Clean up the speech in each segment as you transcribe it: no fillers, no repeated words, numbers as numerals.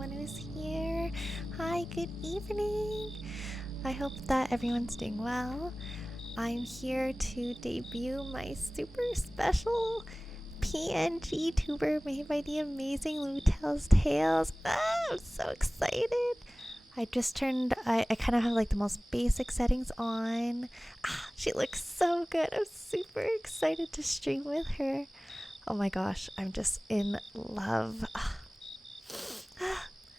everyone who's here. Hi, good evening. I hope that everyone's doing well. I'm here to debut my super special PNG tuber made by the amazing Lutel's Tales. I'm so excited. I kind of have like the most basic settings on. She looks so good. I'm super excited to stream with her. Oh my gosh, I'm just in love.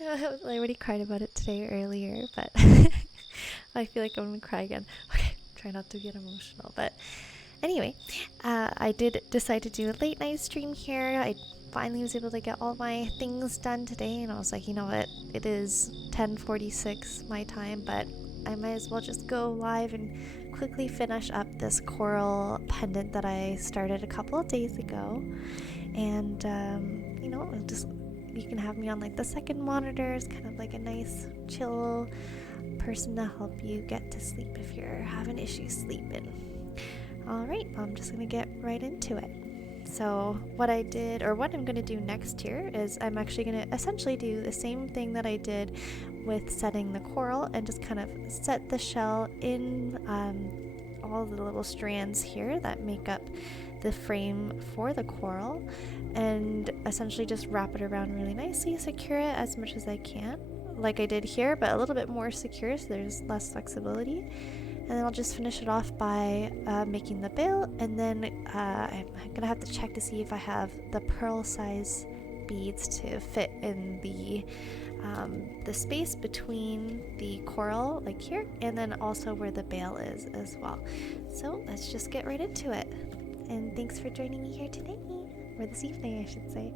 I already cried about it today earlier, but I feel like I'm gonna cry again. Okay, try not to get emotional. But anyway, I did decide to do a late night stream here. I finally was able to get all my things done today, and I was like, you know what? It is 10:46 my time, but I might as well just go live and quickly finish up this coral pendant that I started a couple of days ago. And just you can have me on like the second monitor. It's kind of like a nice chill person to help you get to sleep if you're having issues sleeping. Alright, I'm just gonna get right into it. So what I'm gonna do next here is I'm actually gonna essentially do the same thing that I did with setting the coral and just kind of set the shell in all the little strands here that make up the frame for the coral, and essentially just wrap it around really nicely, secure it as much as I can, like I did here, but a little bit more secure so there's less flexibility. And then I'll just finish it off by making the bail, and then I'm gonna have to check to see if I have the pearl size beads to fit in the space between the coral, like here, and then also where the bail is as well. So let's just get right into it. And thanks for joining me here today, or this evening, I should say.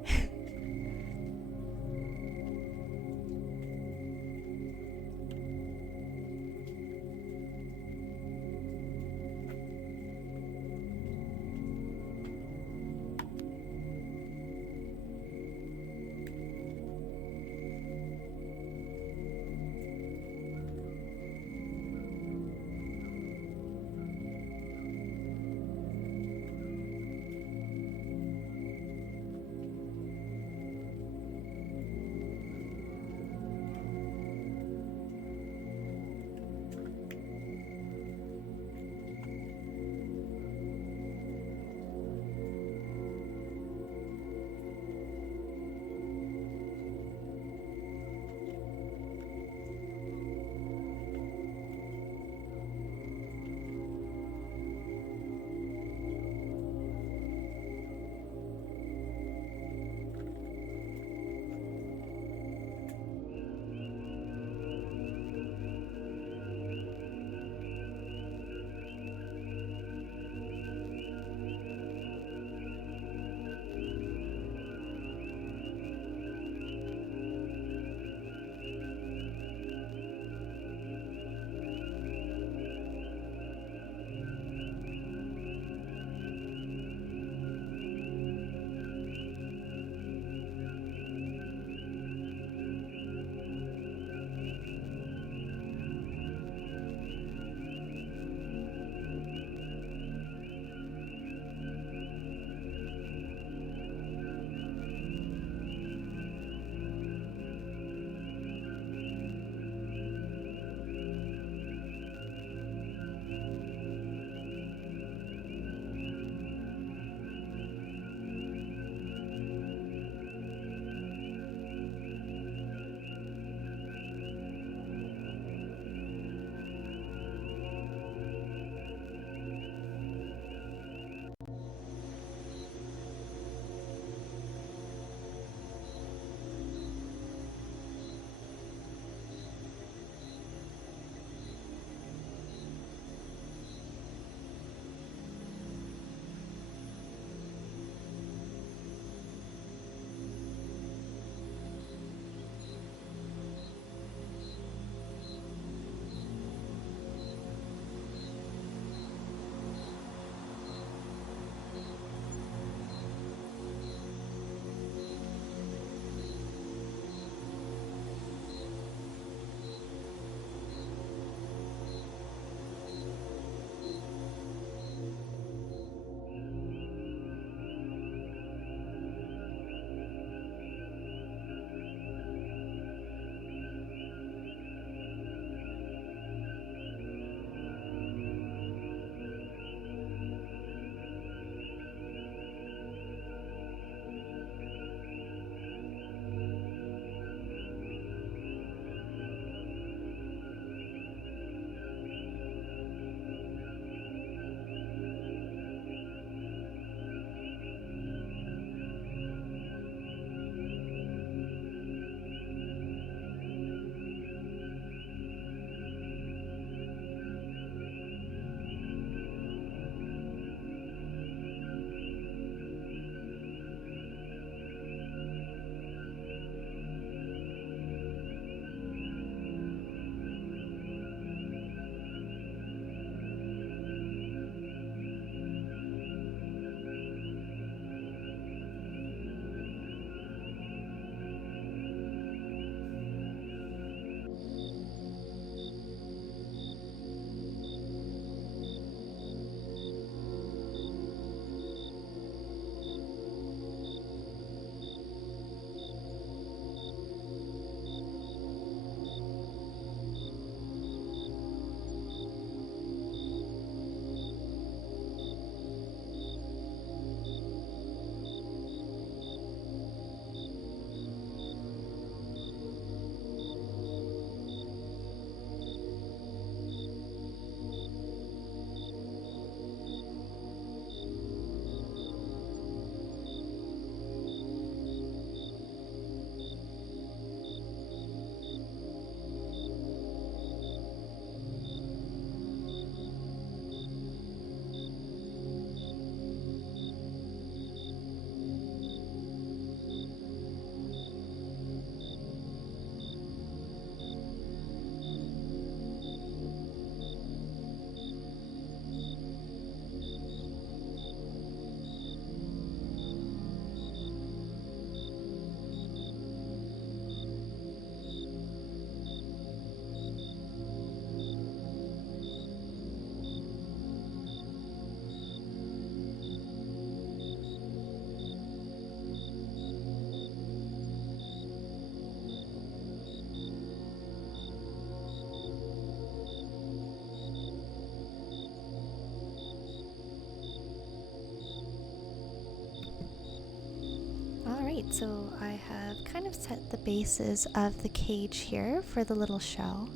Alright, so I have kind of set the bases of the cage here for the little shell.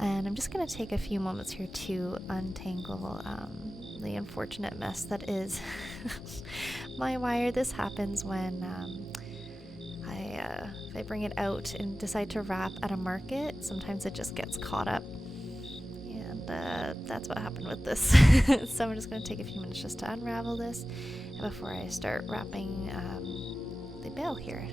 And I'm just going to take a few moments here to untangle the unfortunate mess that is my wire. This happens when if I bring it out and decide to wrap at a market, sometimes it just gets caught up. And that's what happened with this. So I'm just going to take a few minutes just to unravel this before I start wrapping the bale here.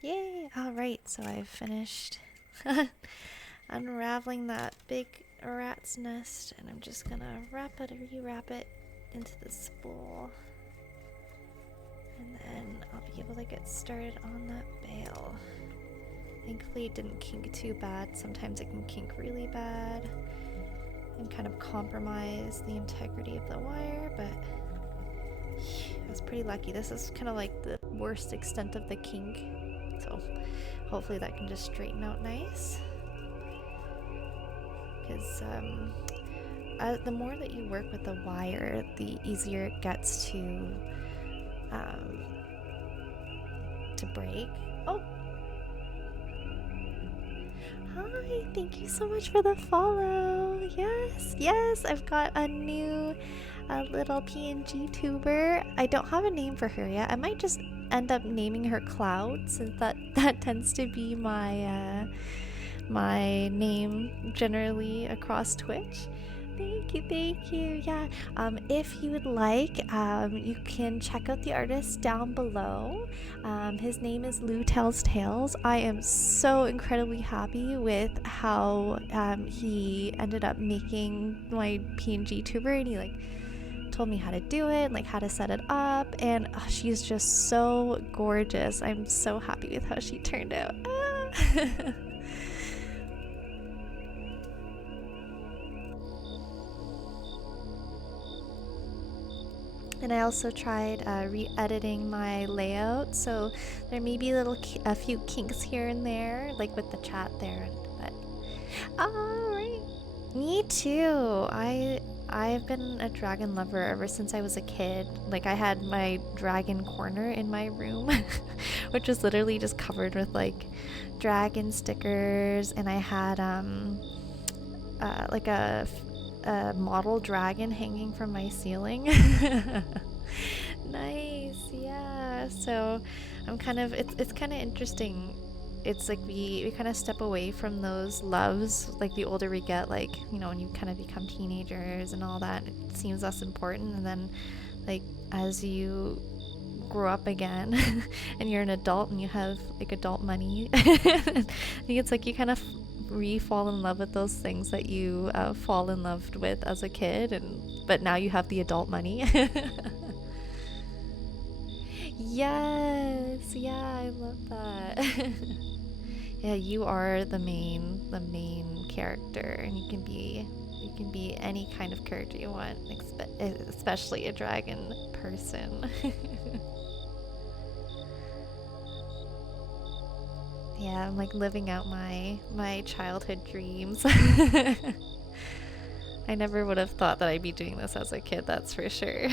Yay! Alright, so I've finished unraveling that big rat's nest, and I'm just gonna rewrap it into this bowl. And then I'll be able to get started on that bale. Thankfully it didn't kink too bad. Sometimes it can kink really bad and kind of compromise the integrity of the wire, but I was pretty lucky. This is kind of like the worst extent of the kink, so hopefully that can just straighten out nice. Because the more that you work with the wire, the easier it gets to break. Oh! Hi! Thank you so much for the follow! Yes! Yes! I've got a new little PNG tuber. I don't have a name for her yet. I might just end up naming her Cloud, since that tends to be my my name generally across Twitch. Thank you. Yeah. If you would like, you can check out the artist down below. His name is Lou Tells Tales. I am so incredibly happy with how he ended up making my PNG tuber, and he told me how to do it, how to set it up, and she's just so gorgeous. I'm so happy with how she turned out. And I also tried re-editing my layout, so there may be a few kinks here and there, like with the chat there. But alright, me too. I I've been a dragon lover ever since I was a kid. Like, I had my dragon corner in my room, which was literally just covered with like dragon stickers, and I had like a model dragon hanging from my ceiling. Nice, yeah. So I'm kind of it's kind of interesting. It's like we kind of step away from those loves, like the older we get, like, you know, when you kind of become teenagers and all that, it seems less important. And then like as you grow up again and you're an adult and you have like adult money, I think it's like you kind of re-fall in love with those things that you fall in love with as a kid, and but now you have the adult money. Yes, yeah, I love that. Yeah, you are the main character, and you can be any kind of character you want, especially a dragon person. Yeah, I'm like living out my childhood dreams. I never would have thought that I'd be doing this as a kid, that's for sure.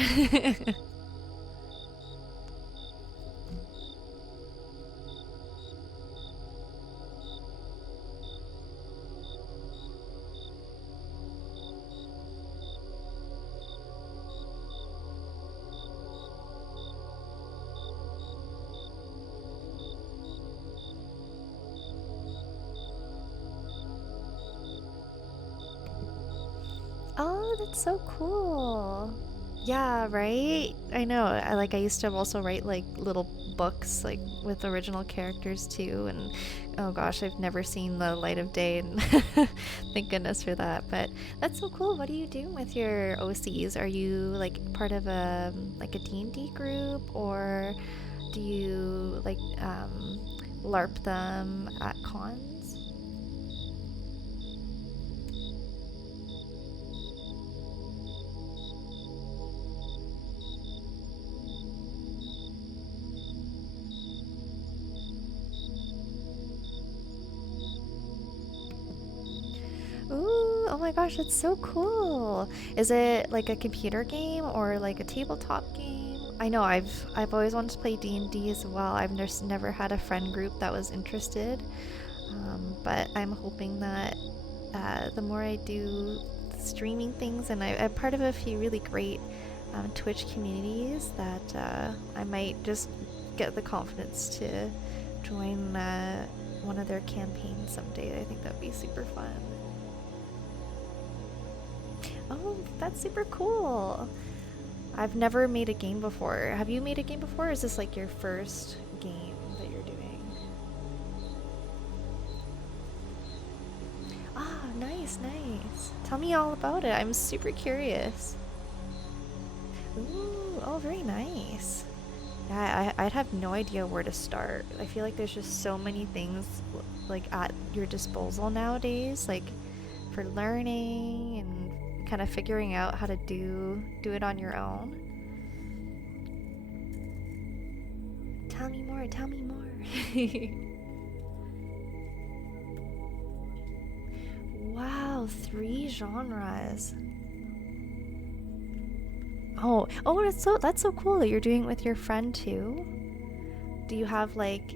Oh, that's so cool. Yeah, right? I know. I used to also write like little books like with original characters too, and oh gosh, I've never seen the light of day, and thank goodness for that. But that's so cool. What are you doing with your OCs? Are you like part of a like a D&D group, or do you like LARP them at cons? Ooh, oh my gosh, that's so cool. Is it like a computer game or like a tabletop game? I know I've always wanted to play D&D as well. I've just never had a friend group that was interested. But I'm hoping that the more I do streaming things, and I'm part of a few really great Twitch communities, that I might just get the confidence to join one of their campaigns someday. I think that'd be super fun. Oh, that's super cool. I've never made a game before. Have you made a game before, or is this like your first game that you're doing? Ah, nice, nice. Tell me all about it. I'm super curious. Ooh, oh, very nice. Yeah, I'd have no idea where to start. I feel like there's just so many things like at your disposal nowadays, like for learning and kind of figuring out how to do it on your own. Tell me more, tell me more. Wow, 3 genres. Oh, that's so cool that you're doing it with your friend too. Do you have like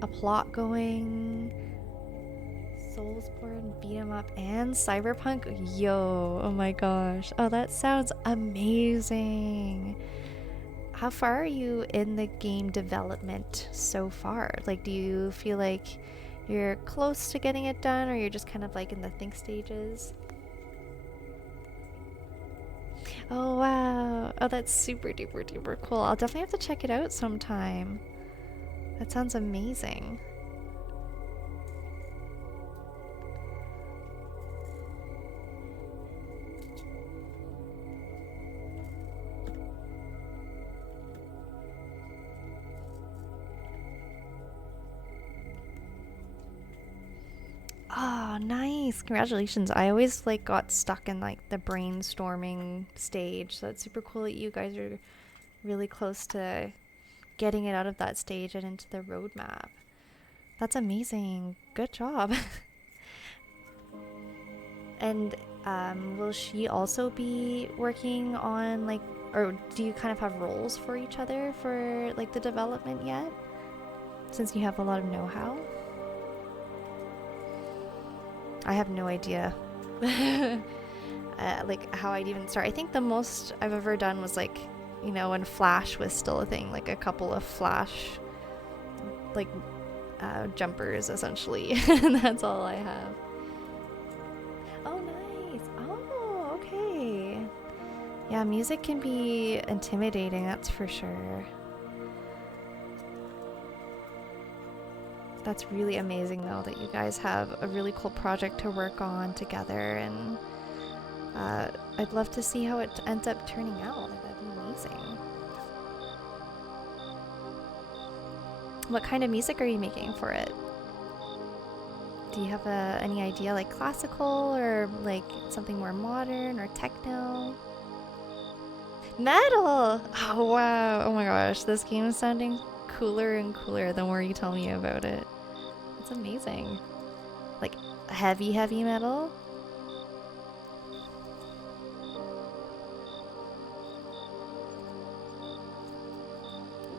a plot going? Soulsborne, beat 'em up, and cyberpunk. Yo, oh my gosh. Oh, that sounds amazing. How far are you in the game development so far? Like, do you feel like you're close to getting it done, or you're just kind of like in the think stages? Oh, wow. Oh, that's super duper duper cool. I'll definitely have to check it out sometime. That sounds amazing. Oh, nice. Congratulations. I always like got stuck in like the brainstorming stage. So it's super cool that you guys are really close to getting it out of that stage and into the roadmap. That's amazing. Good job. And will she also be working on like, or do you kind of have roles for each other for like the development yet? Since you have a lot of know-how? I have no idea. Like how I'd even start. I think the most I've ever done was like, you know, when Flash was still a thing, like a couple of Flash like jumpers essentially. And that's all I have. Oh, nice. Oh, okay. Yeah, music can be intimidating, that's for sure. That's really amazing though that you guys have a really cool project to work on together, and I'd love to see how it ends up turning out. Like, that'd be amazing. What kind of music are you making for it? Do you have any idea, like classical or like something more modern or techno? Metal! Oh wow, oh my gosh, this game is sounding cooler and cooler the more you tell me about it. It's amazing. Like heavy metal?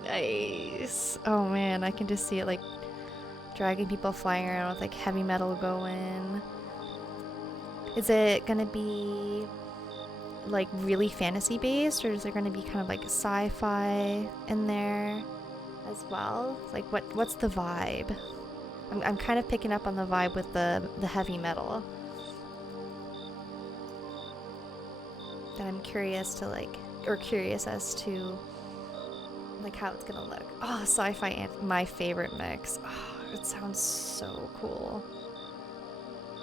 Nice. Oh man, I can just see it like dragging people flying around with like heavy metal going. Is it gonna be like really fantasy based, or is there gonna be kind of like sci-fi in there as well? Like what's the vibe? I'm kind of picking up on the vibe with the heavy metal. And I'm curious to like, or curious as to like how it's gonna look. Oh, sci-fi and my favorite mix. Oh, it sounds so cool.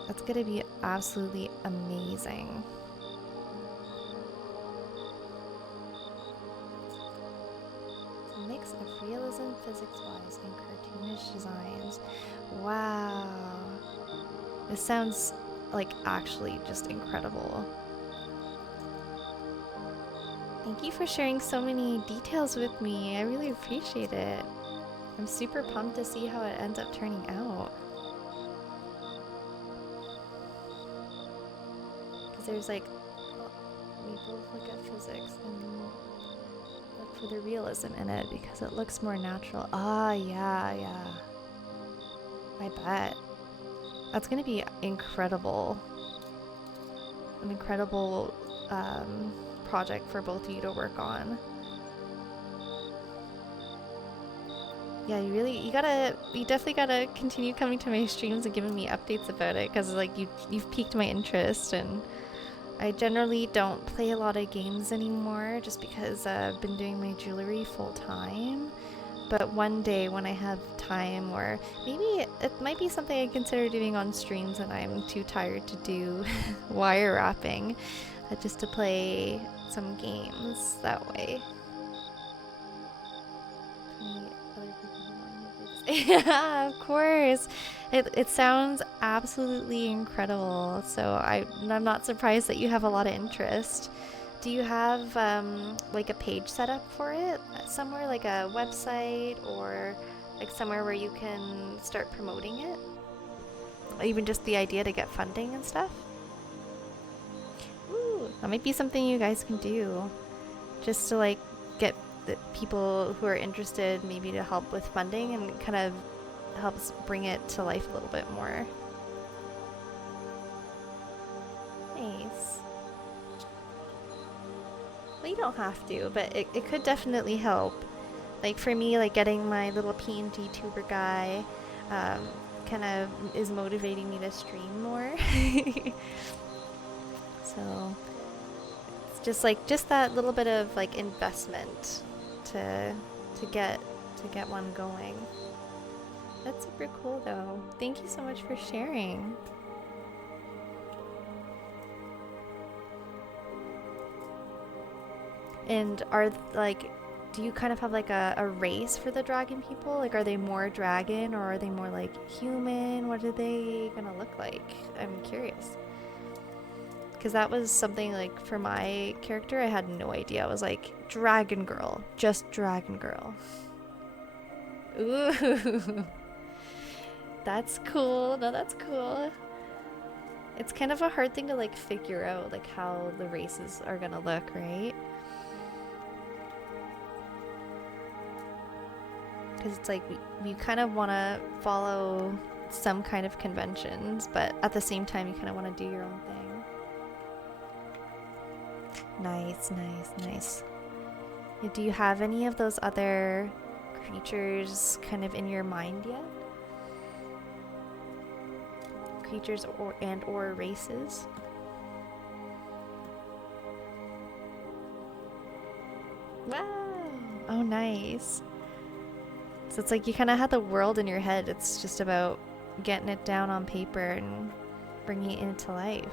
That's gonna be absolutely amazing. It's a mix of realism, physics-wise, and cartoonish designs. Wow. This sounds like actually just incredible. Thank you for sharing so many details with me. I really appreciate it. I'm super pumped to see how it ends up turning out. Because there's like, we both look at physics and look for the realism in it because it looks more natural. Ah, yeah. I bet. That's gonna be incredible. An incredible project for both of you to work on. Yeah, you definitely gotta continue coming to my streams and giving me updates about it, because like you've piqued my interest, and I generally don't play a lot of games anymore just because I've been doing my jewelry full time. But one day when I have time, or maybe it might be something I consider doing on streams and I'm too tired to do wire wrapping, just to play some games that way. Yeah, of course. It sounds absolutely incredible. So I'm not surprised that you have a lot of interest. Do you have like a page set up for it somewhere, like a website, or like somewhere where you can start promoting it? Or even just the idea to get funding and stuff? Ooh, that might be something you guys can do, just to like get the people who are interested maybe to help with funding, and kind of helps bring it to life a little bit more. Nice. Well, you don't have to, but it could definitely help. Like for me, like getting my little PNG tuber guy kind of is motivating me to stream more. So it's just that little bit of like investment to get one going. That's super cool though. Thank you so much for sharing. And are like, do you kind of have like a race for the dragon people? Like, are they more dragon, or are they more like human? What are they gonna look like? I'm curious. Because that was something like for my character, I had no idea. I was like, dragon girl, just dragon girl. Ooh. That's cool. No, that's cool. It's kind of a hard thing to like figure out like how the races are gonna look, right? Because it's like we kind of want to follow some kind of conventions, but at the same time you kind of want to do your own thing. Nice, nice, nice. Yeah, do you have any of those other creatures kind of in your mind yet? Creatures or races? Wow! Oh, nice. So it's like you kind of had the world in your head. It's just about getting it down on paper and bringing it into life.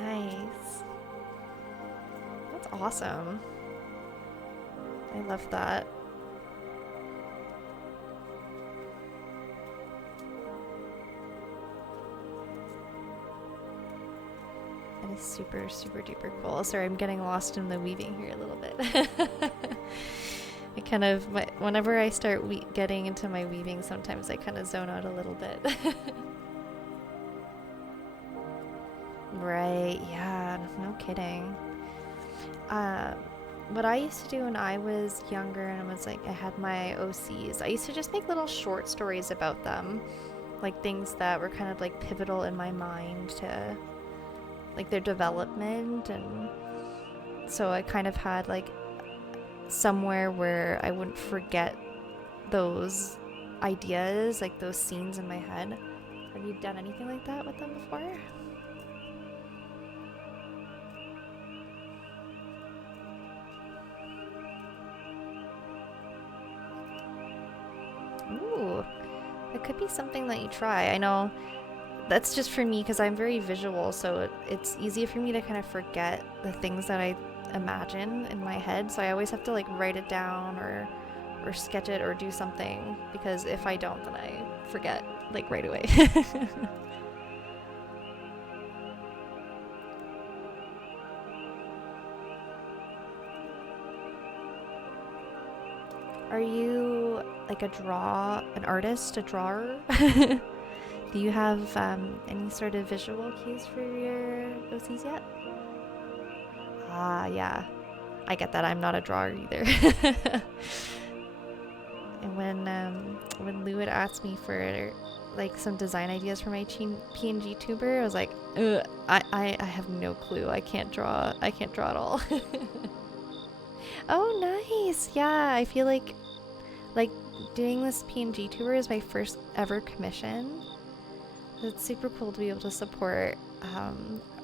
Nice. That's awesome. I love that. That is super, super duper cool. Sorry, I'm getting lost in the weaving here a little bit. I kind of, whenever I start getting into my weaving, sometimes I kind of zone out a little bit. Right, yeah, no kidding. What I used to do when I was younger and I was like, I had my OCs, I used to just make little short stories about them. Like things that were kind of like pivotal in my mind to like their development, and so I kind of had like somewhere where I wouldn't forget those ideas, like those scenes in my head. Have you done anything like that with them before? Ooh, it could be something that you try. I know that's just for me because I'm very visual, so it's easy for me to kind of forget the things that I imagine in my head, so I always have to like write it down or sketch it or do something, because if I don't, then I forget like right away. Are you like an artist, a drawer? Do you have any sort of visual cues for your OCs yet? Ah, yeah. I get that. I'm not a drawer either. And when Lou had asked me for like some design ideas for my PNG tuber, I was like, I have no clue. I can't draw. I can't draw at all. Oh, nice. Yeah, I feel like doing this PNG tuber is my first ever commission. It's super cool to be able to support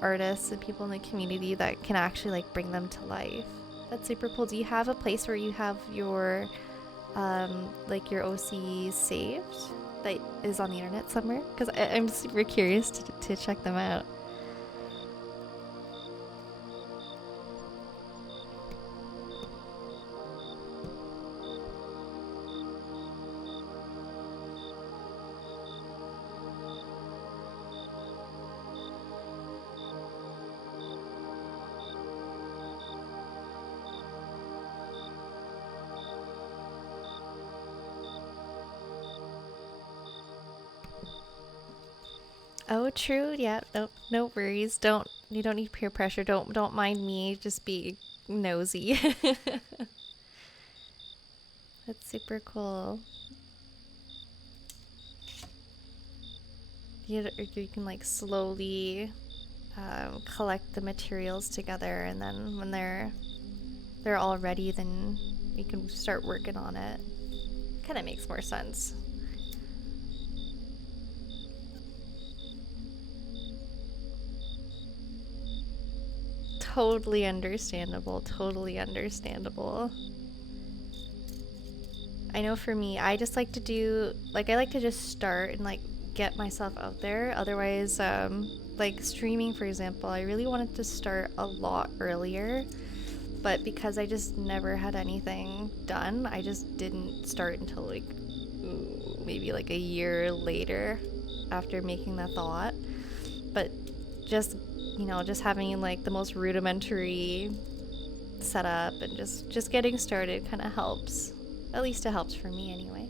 artists and people in the community that can actually like bring them to life. That's super cool. Do you have a place where you have your like your OCs saved that is on the internet somewhere? Because I'm super curious to check them out. Oh, true. Yeah. No, no worries. You don't need peer pressure. Don't mind me. Just be nosy. That's super cool. You can like slowly collect the materials together, and then when they're all ready, then you can start working on it. Kind of makes more sense. Totally understandable. Totally understandable. I know for me, I just like to I like to just start and like get myself out there. Otherwise, like streaming, for example, I really wanted to start a lot earlier, but because I just never had anything done, I just didn't start until like maybe like a year later after making the thought. But just, just having like the most rudimentary setup and just getting started kind of helps. At least it helps for me anyway.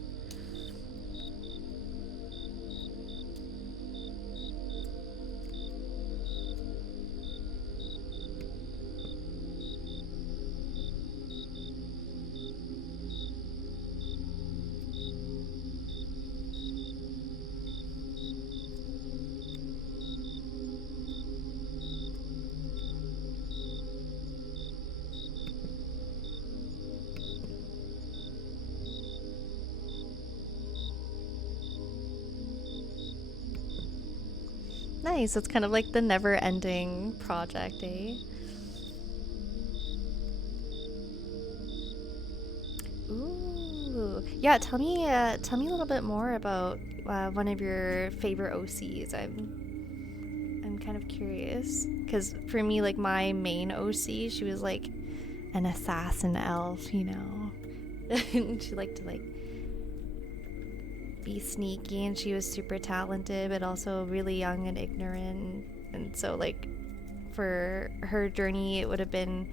nice. It's kind of like the never-ending project, eh? Ooh, yeah. Tell me a little bit more about one of your favorite OCs. I'm kind of curious because for me, like my main OC, she was like an assassin elf, you know. And she liked to like be sneaky, and she was super talented, but also really young and ignorant. And so, like, for her journey, it would have been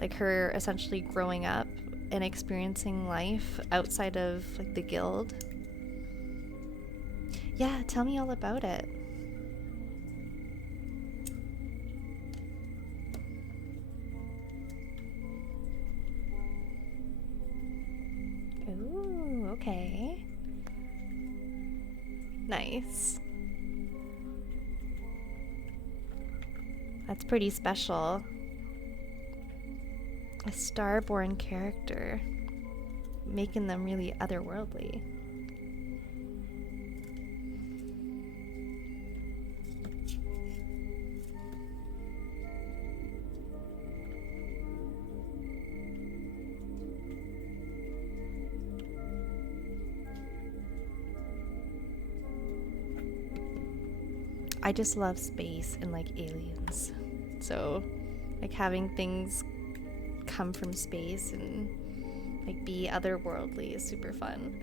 like her essentially growing up and experiencing life outside of like the guild. Yeah, tell me all about it. Ooh, okay. Nice. That's pretty special. A starborn character, making them really otherworldly. I just love space and like aliens. So, like having things come from space and like be otherworldly is super fun.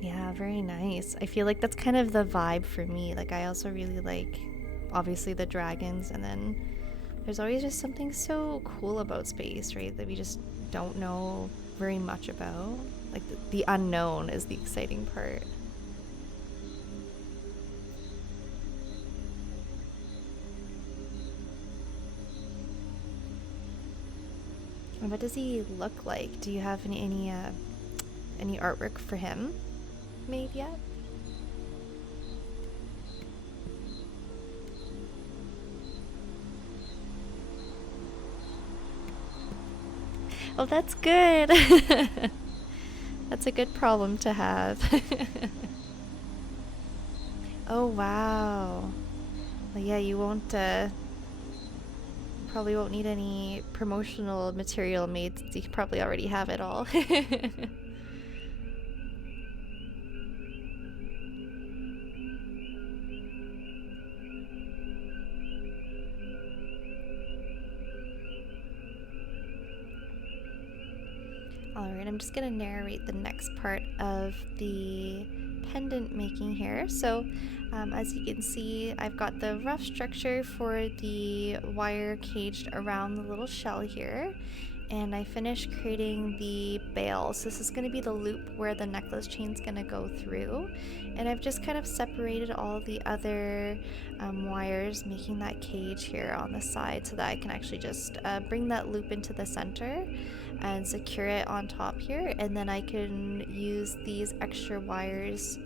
Yeah, very nice. I feel like that's kind of the vibe for me. Like, I also really like, obviously, the dragons, and then there's always just something so cool about space, right? That we just don't know very much about. Like, the unknown is the exciting part. And what does he look like? Do you have any artwork for him made yet? Oh, that's good. That's a good problem to have. Oh, wow. Well, yeah, you won't, probably won't need any promotional material made since you probably already have it all. Alright, I'm just going to narrate the next part of the pendant making here. So, as you can see, I've got the rough structure for the wire caged around the little shell here. And I finished creating the bail. So this is going to be the loop where the necklace chain's going to go through. And I've just kind of separated all the other wires, making that cage here on the side so that I can actually just bring that loop into the center and secure it on top here, and then I can use these extra wires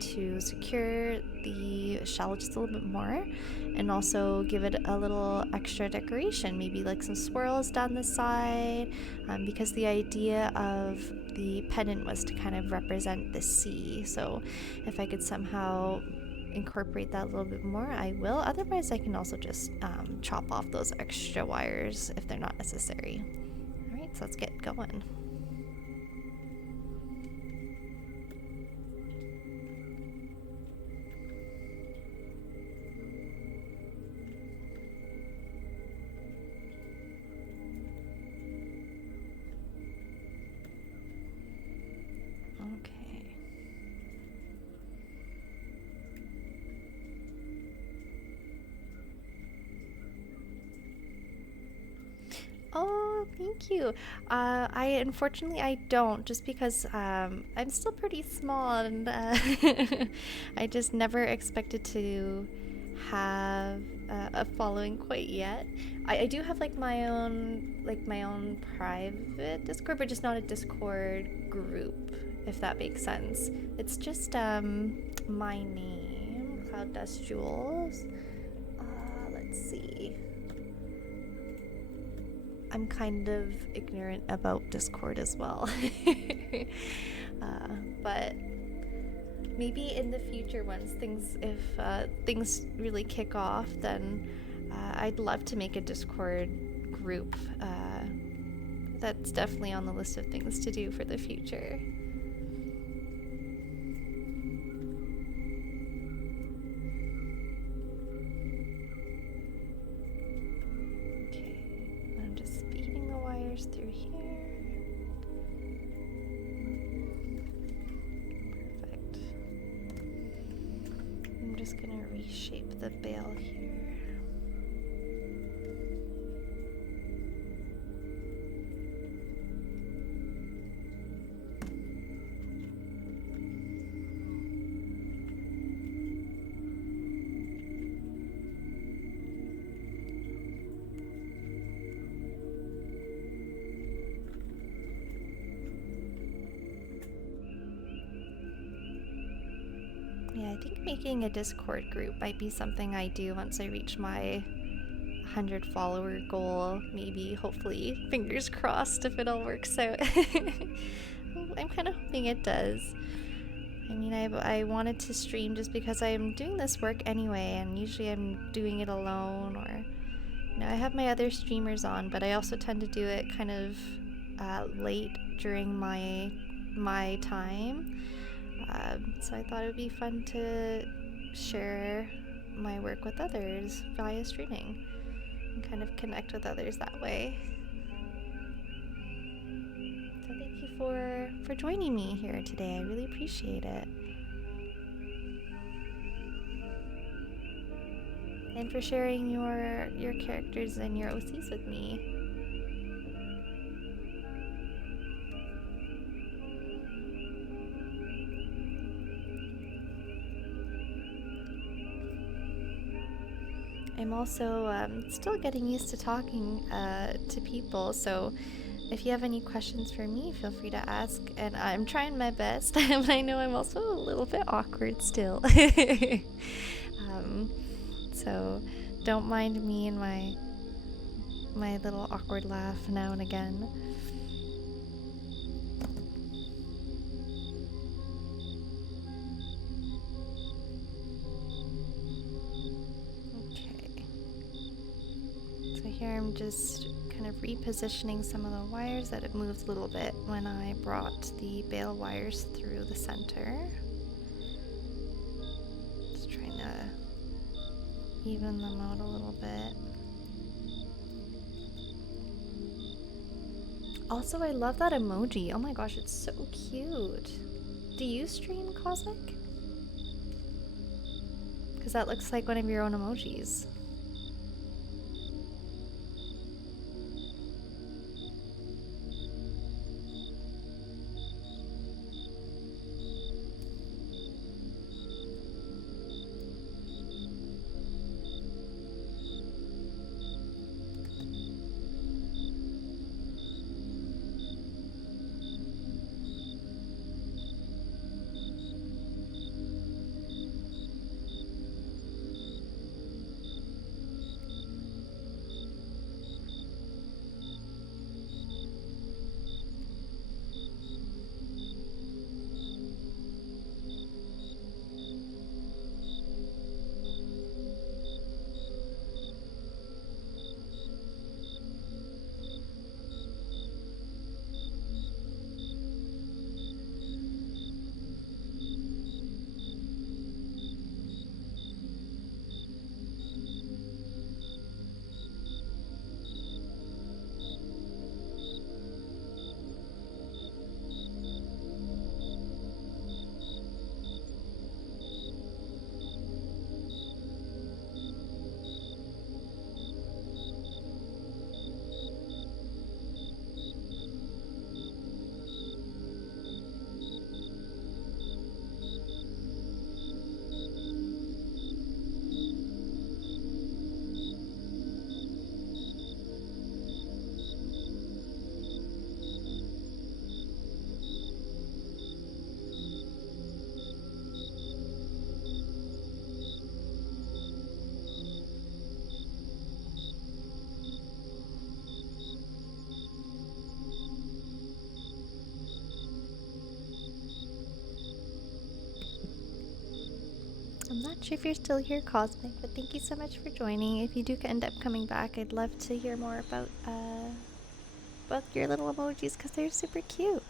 to secure the shell just a little bit more, and also give it a little extra decoration, maybe like some swirls down the side, because the idea of the pendant was to kind of represent the sea. So if I could somehow incorporate that a little bit more, I will. Otherwise, I can also just chop off those extra wires if they're not necessary. Alright, so let's get going. Okay. Oh, Thank you. I unfortunately I don't, just because I'm still pretty small, and I just never expected to have a following quite yet. I do have my own private Discord, but just not a Discord group, if that makes sense. It's just my name, Cloud Dust Jules. Let's see. I'm kind of ignorant about Discord as well. But maybe in the future, if things really kick off, then I'd love to make a Discord group. That's definitely on the list of things to do for the future. Through here. Perfect. I'm just gonna reshape the bale here. Yeah, I think making a Discord group might be something I do once I reach my 100 follower goal. Maybe, hopefully, fingers crossed if it all works out. I'm kind of hoping it does. I mean, I wanted to stream just because I'm doing this work anyway, and usually I'm doing it alone, or I have my other streamers on, but I also tend to do it kind of late during my time. So I thought it would be fun to share my work with others via streaming and kind of connect with others that way. So thank you for joining me here today. I really appreciate it. And for sharing your characters and your OCs with me. I'm also still getting used to talking to people, so if you have any questions for me, feel free to ask, and I'm trying my best, but I know I'm also a little bit awkward still. So don't mind me and my little awkward laugh now and again. Okay. So here I'm just kind of repositioning some of the wires that had moved a little bit when I brought the bale wires through the center. Just trying to even them out a little bit. Also, I love that emoji. Oh my gosh, it's so cute. Do you stream Cosmic? Because that looks like one of your own emojis. not sure if you're still here, Cosmic, but thank you so much for joining. If you do end up coming back, I'd love to hear more about your little emojis because they're super cute.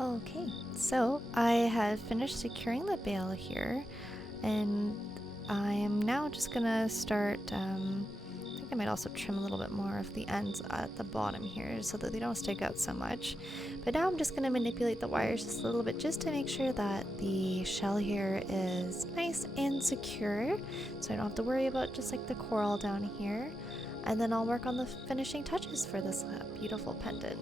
Okay, so I have finished securing the bale here, and I am now just gonna start, I think I might also trim a little bit more of the ends at the bottom here so that they don't stick out so much. But now I'm just gonna manipulate the wires just a little bit just to make sure that the shell here is nice and secure, so I don't have to worry about just like the coral down here. And then I'll work on the finishing touches for this beautiful pendant.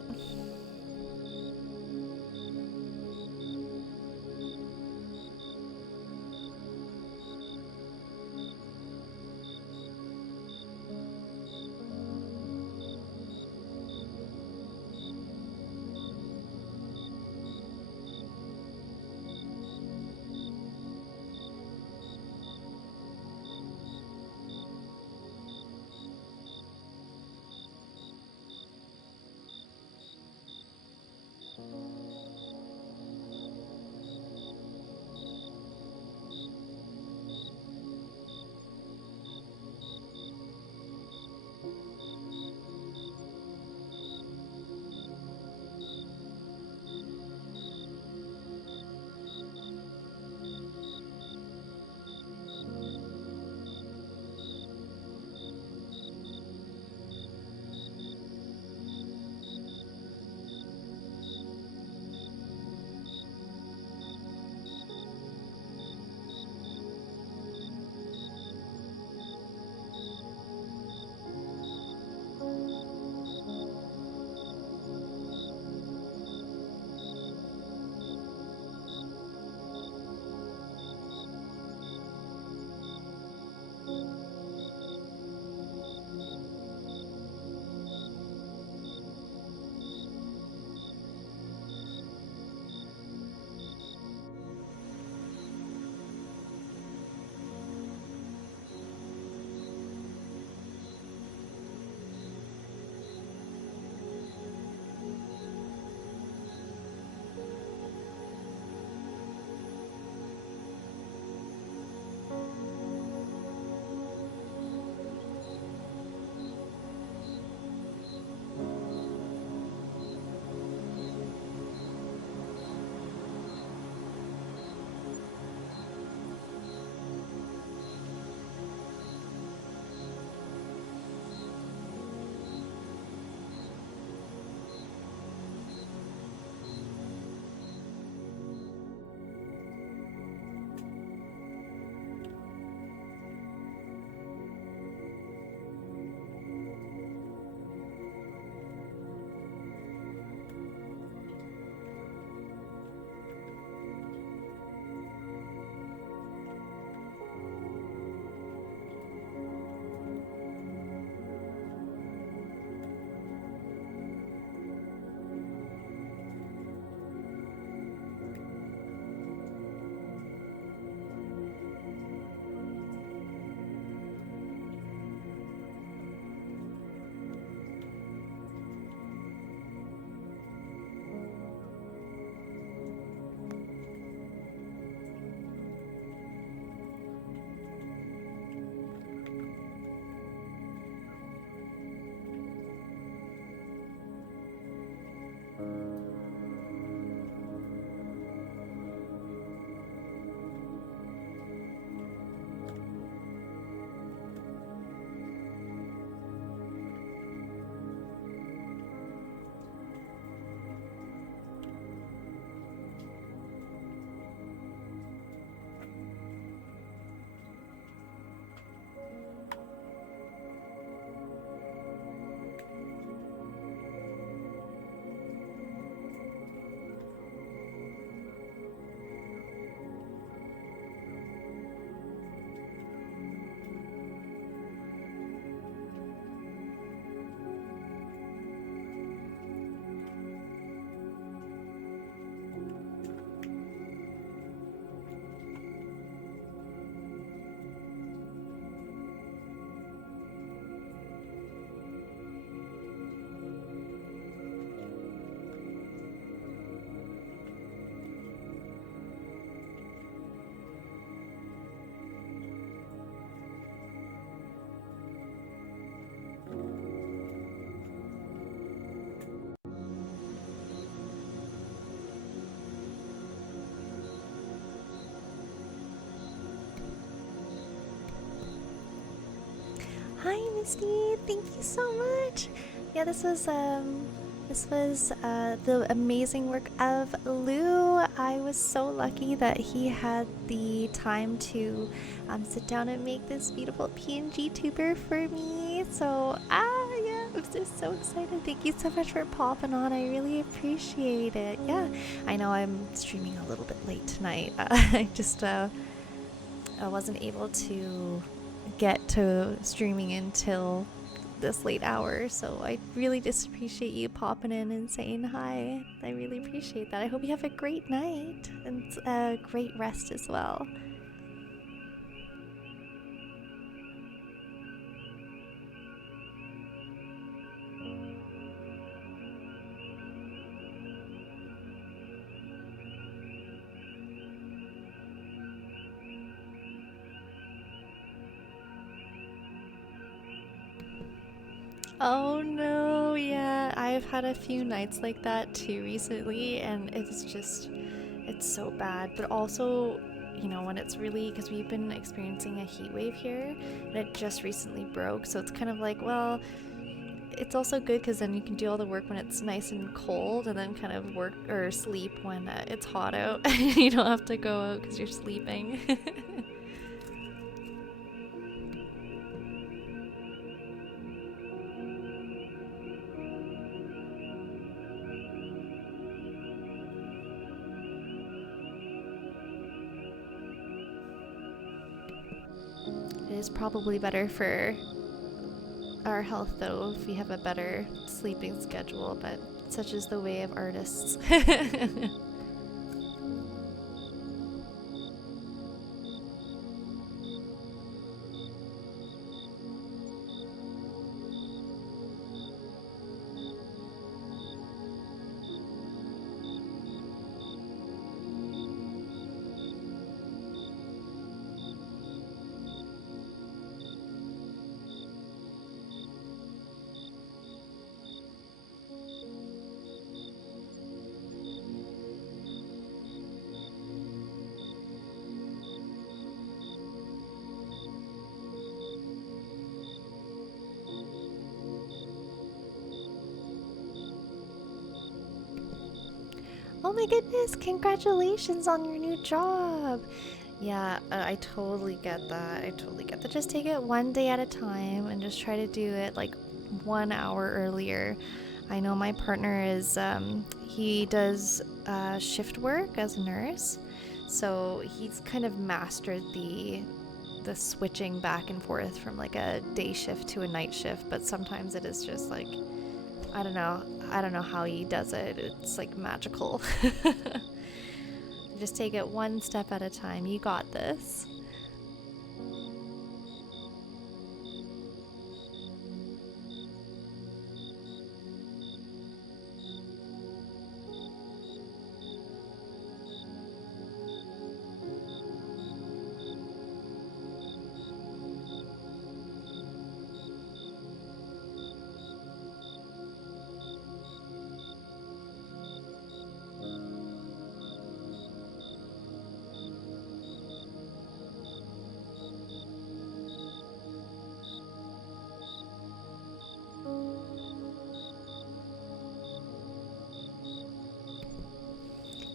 Misty. Thank you so much. Yeah, this was the amazing work of Lou. I was so lucky that he had the time to sit down and make this beautiful PNG tuber for me. So yeah, I'm just so excited. Thank you so much for popping on. I really appreciate it. Yeah, I know I'm streaming a little bit late tonight. I just I wasn't able to get to streaming until this late hour, so I really just appreciate you popping in and saying hi. I really appreciate that. I hope you have a great night and a great rest as well. Oh no, yeah, I've had a few nights like that too recently, and it's so bad. But also, you know, when it's really, because we've been experiencing a heat wave here, and it just recently broke, so it's kind of like, well, it's also good because then you can do all the work when it's nice and cold, and then kind of work or sleep when it's hot out. You don't have to go out because you're sleeping. It is probably better for our health though if we have a better sleeping schedule, but such is the way of artists. Oh my goodness, congratulations on your new job. Yeah, I totally get that. I totally get that. Just take it one day at a time and just try to do it like 1 hour earlier. I know my partner is, he does shift work as a nurse, so he's kind of mastered the switching back and forth from like a day shift to a night shift, but sometimes it is just like, I don't know. I don't know how he does it. It's like magical. Just take it one step at a time. You got this.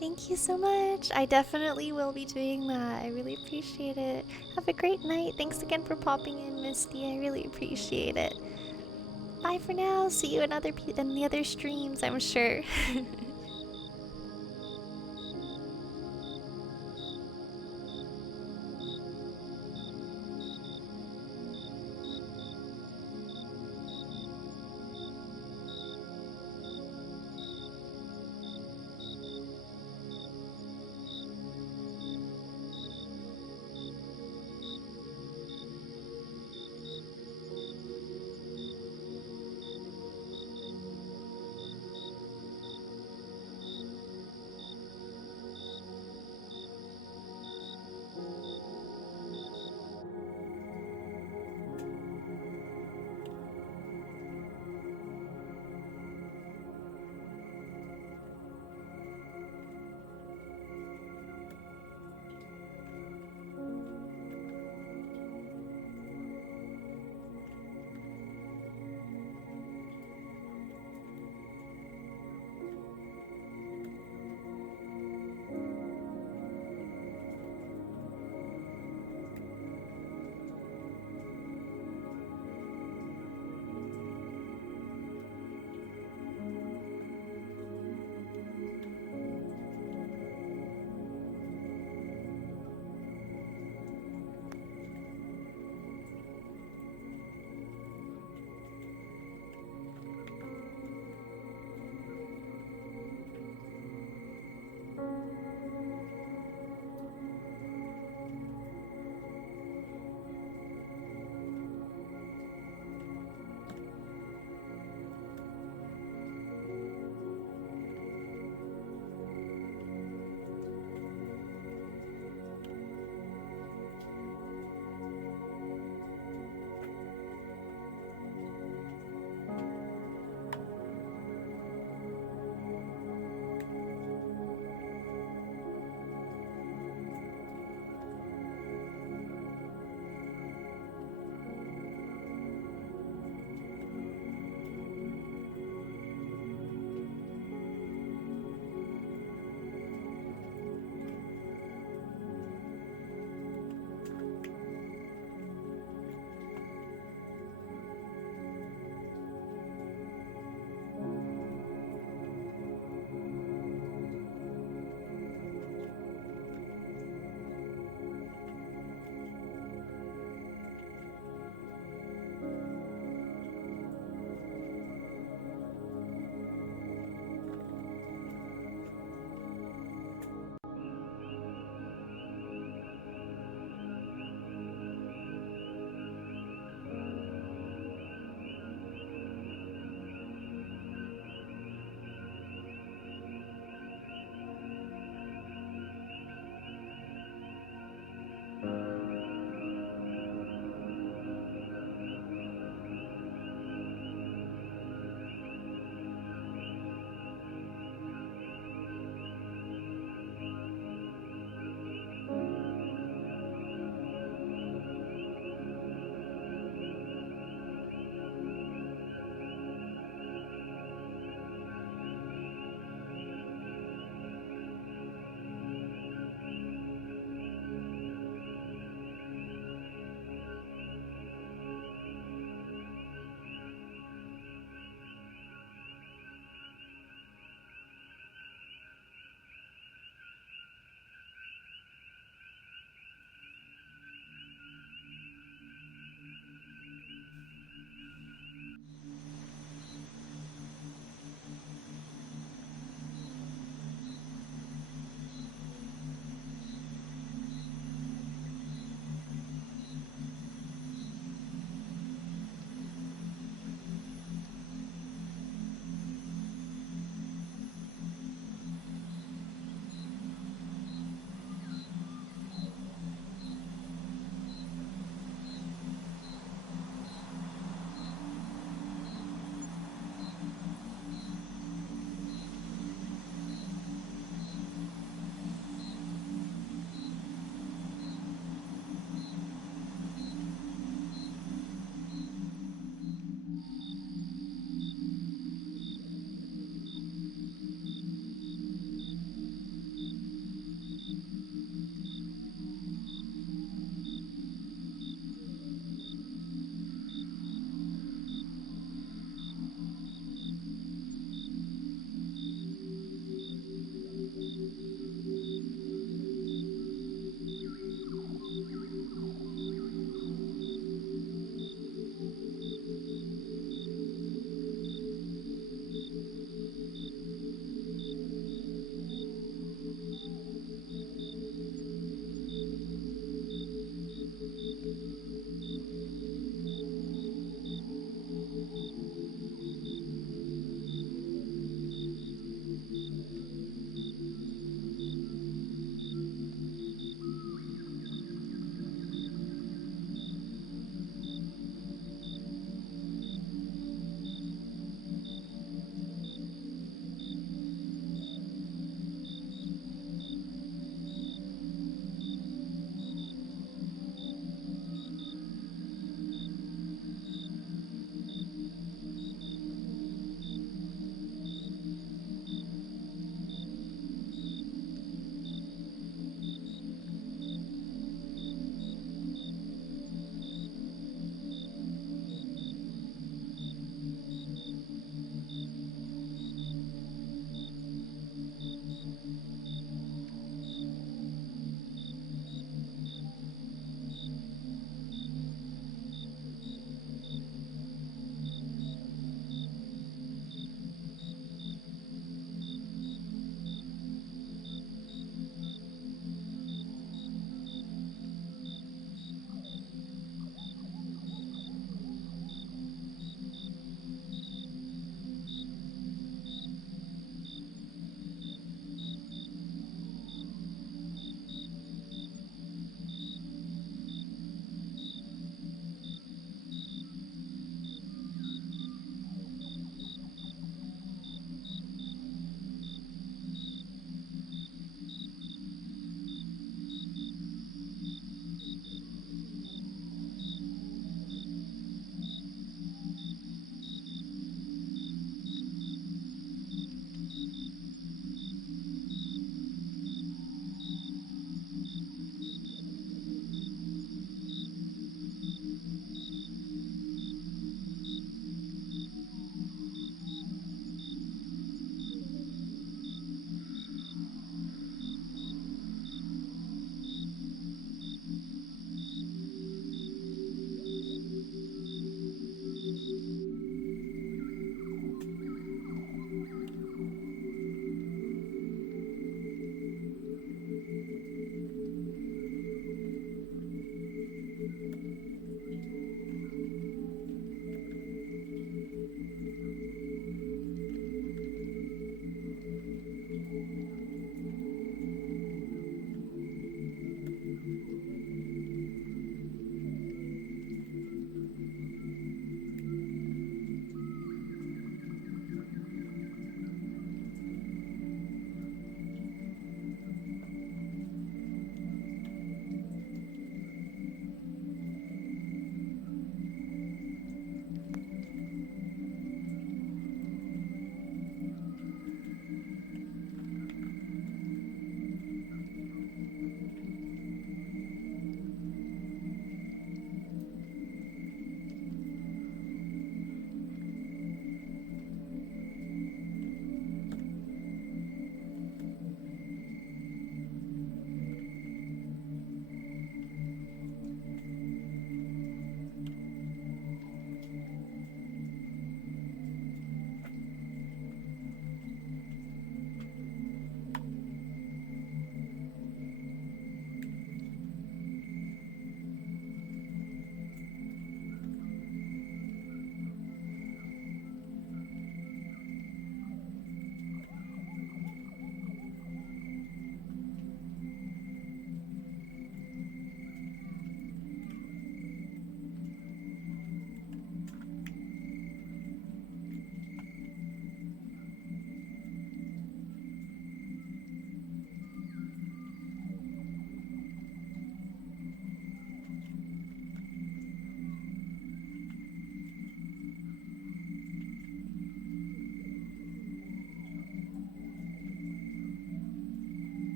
Thank you so much. I definitely will be doing that. I really appreciate it. Have a great night. Thanks again for popping in, Misty. I really appreciate it. Bye for now. See you in the other streams, I'm sure.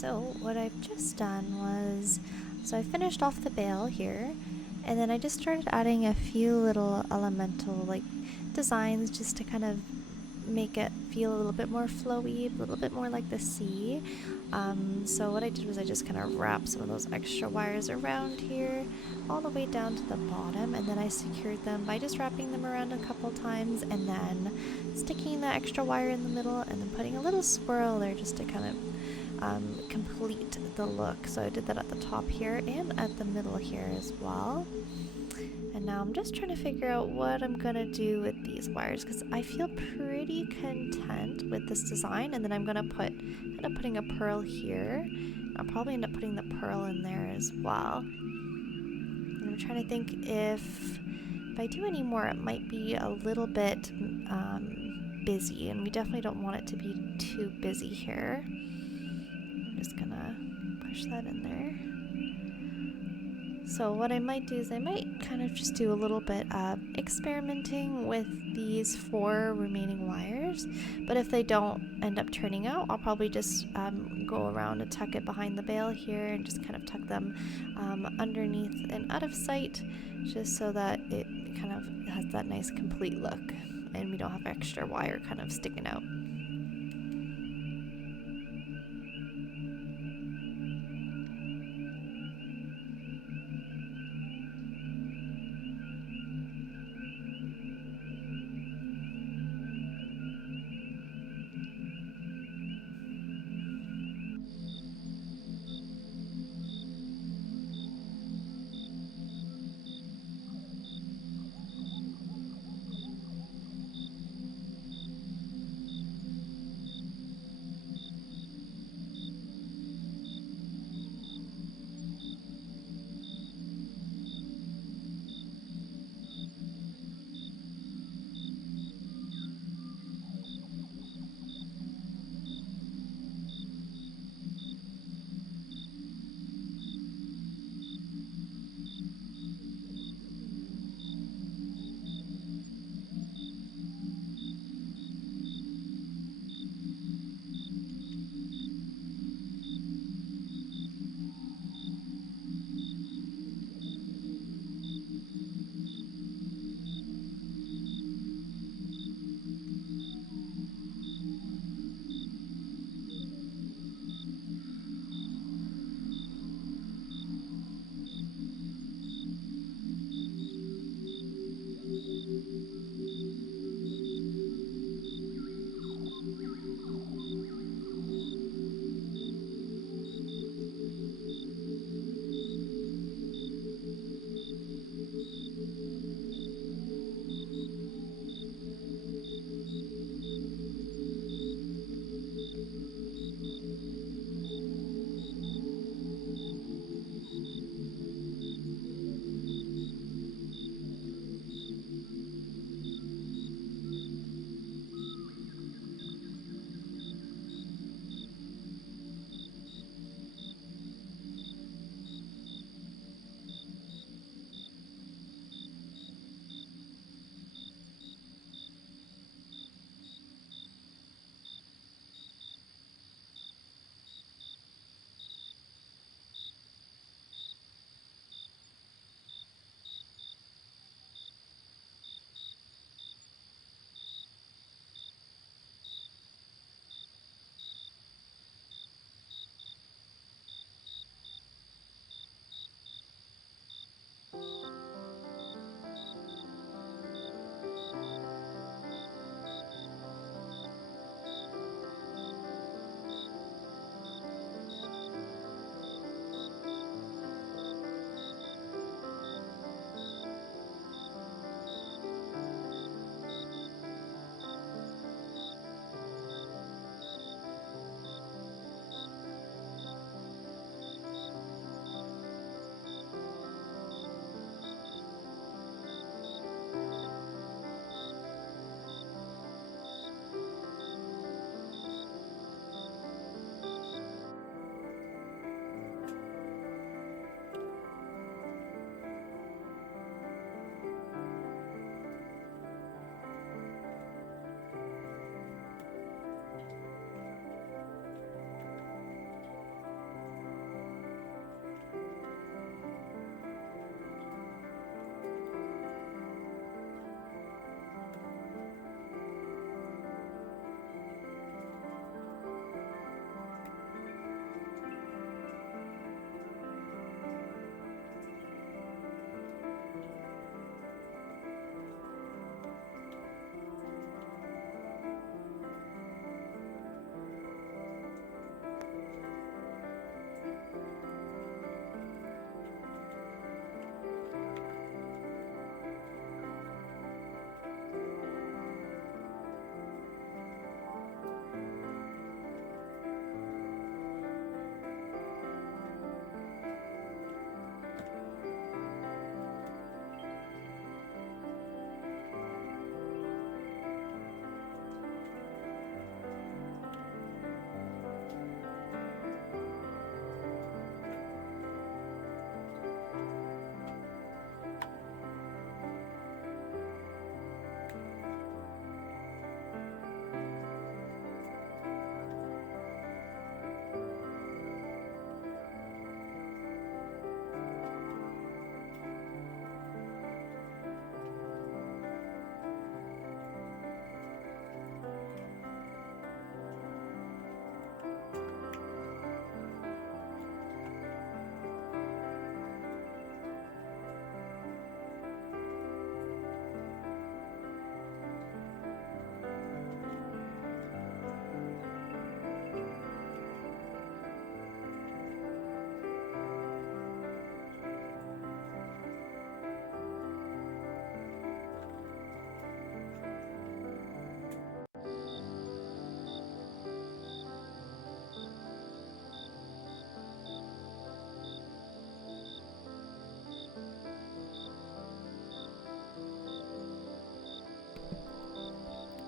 So what I've just done was, so I finished off the bale here, and then I just started adding a few little elemental like designs just to kind of make it feel a little bit more flowy, a little bit more like the sea. So what I did was I just kind of wrapped some of those extra wires around here all the way down to the bottom, and then I secured them by just wrapping them around a couple times and then sticking the extra wire in the middle and then putting a little swirl there just to kind of complete the look. So I did that at the top here and at the middle here as well. And now I'm just trying to figure out what I'm gonna do with these wires because I feel pretty content with this design. And then I'm gonna end up putting a pearl here. I'll probably end up putting the pearl in there as well. And I'm trying to think if I do any more, it might be a little bit busy, and we definitely don't want it to be too busy here. I'm just gonna push that in there. So what I might do is I might kind of just do a little bit of experimenting with these 4 remaining wires, but if they don't end up turning out, I'll probably just go around and tuck it behind the bale here and just kind of tuck them underneath and out of sight, just so that it kind of has that nice complete look and we don't have extra wire kind of sticking out.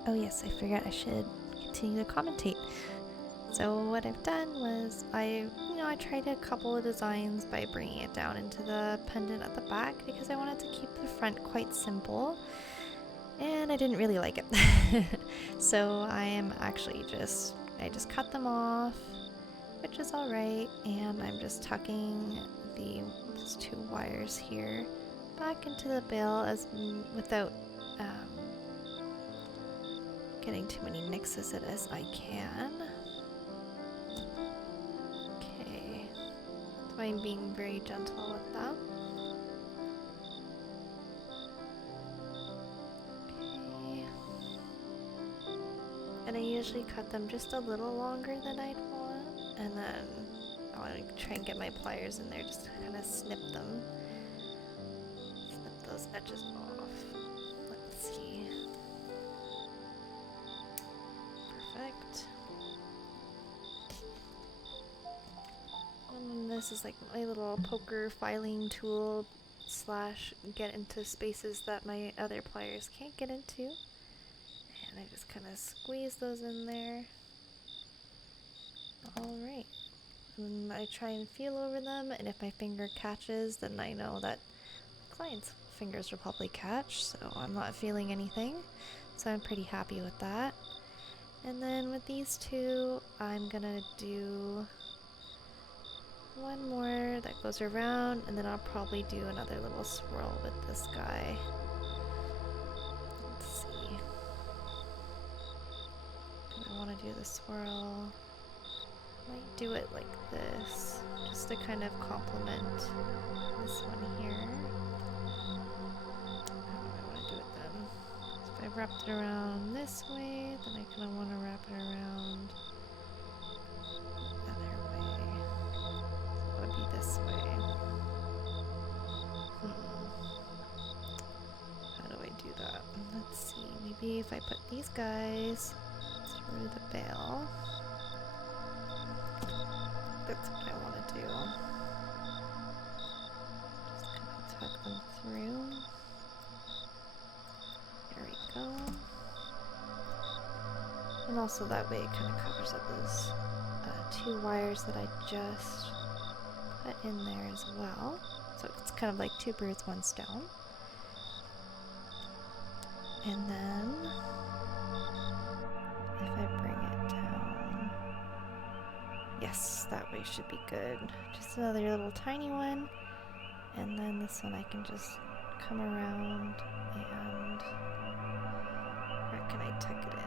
Oh yes, I forgot I should continue to commentate. So what I've done was I tried a couple of designs by bringing it down into the pendant at the back because I wanted to keep the front quite simple, and I didn't really like it. So I just cut them off, which is alright, and I'm just tucking these two wires here back into the bail without getting too many nicks as I can. Okay, so I'm being very gentle with them. Okay, and I usually cut them just a little longer than I'd want, and then I want to try and get my pliers in there just to kind of snip those edges off. Let's see. Perfect. And this is like my little poker filing tool / get into spaces that my other pliers can't get into. And I just kind of squeeze those in there. Alright. And I try and feel over them, and if my finger catches, then I know that the client's fingers will probably catch, so I'm not feeling anything. So I'm pretty happy with that. And then with these two, I'm gonna do one more that goes around, and then I'll probably do another little swirl with this guy. Let's see. I want to do the swirl. Might do it like this, just to kind of complement this one here. How do I want to do it then? So if I wrapped it around this way, then I kind of want to wrap it around the other way. So it would be this way. How do I do that? Let's see, maybe if I put these guys through the bail. That's what I want to do. Just kind of tuck them through. There we go. And also that way it kind of covers up those two wires that I just put in there as well. So it's kind of like two birds, one stone. And then if I bring it down, yes, that way should be good. Just another little tiny one. And then this one I can just come around and where can I tuck it in?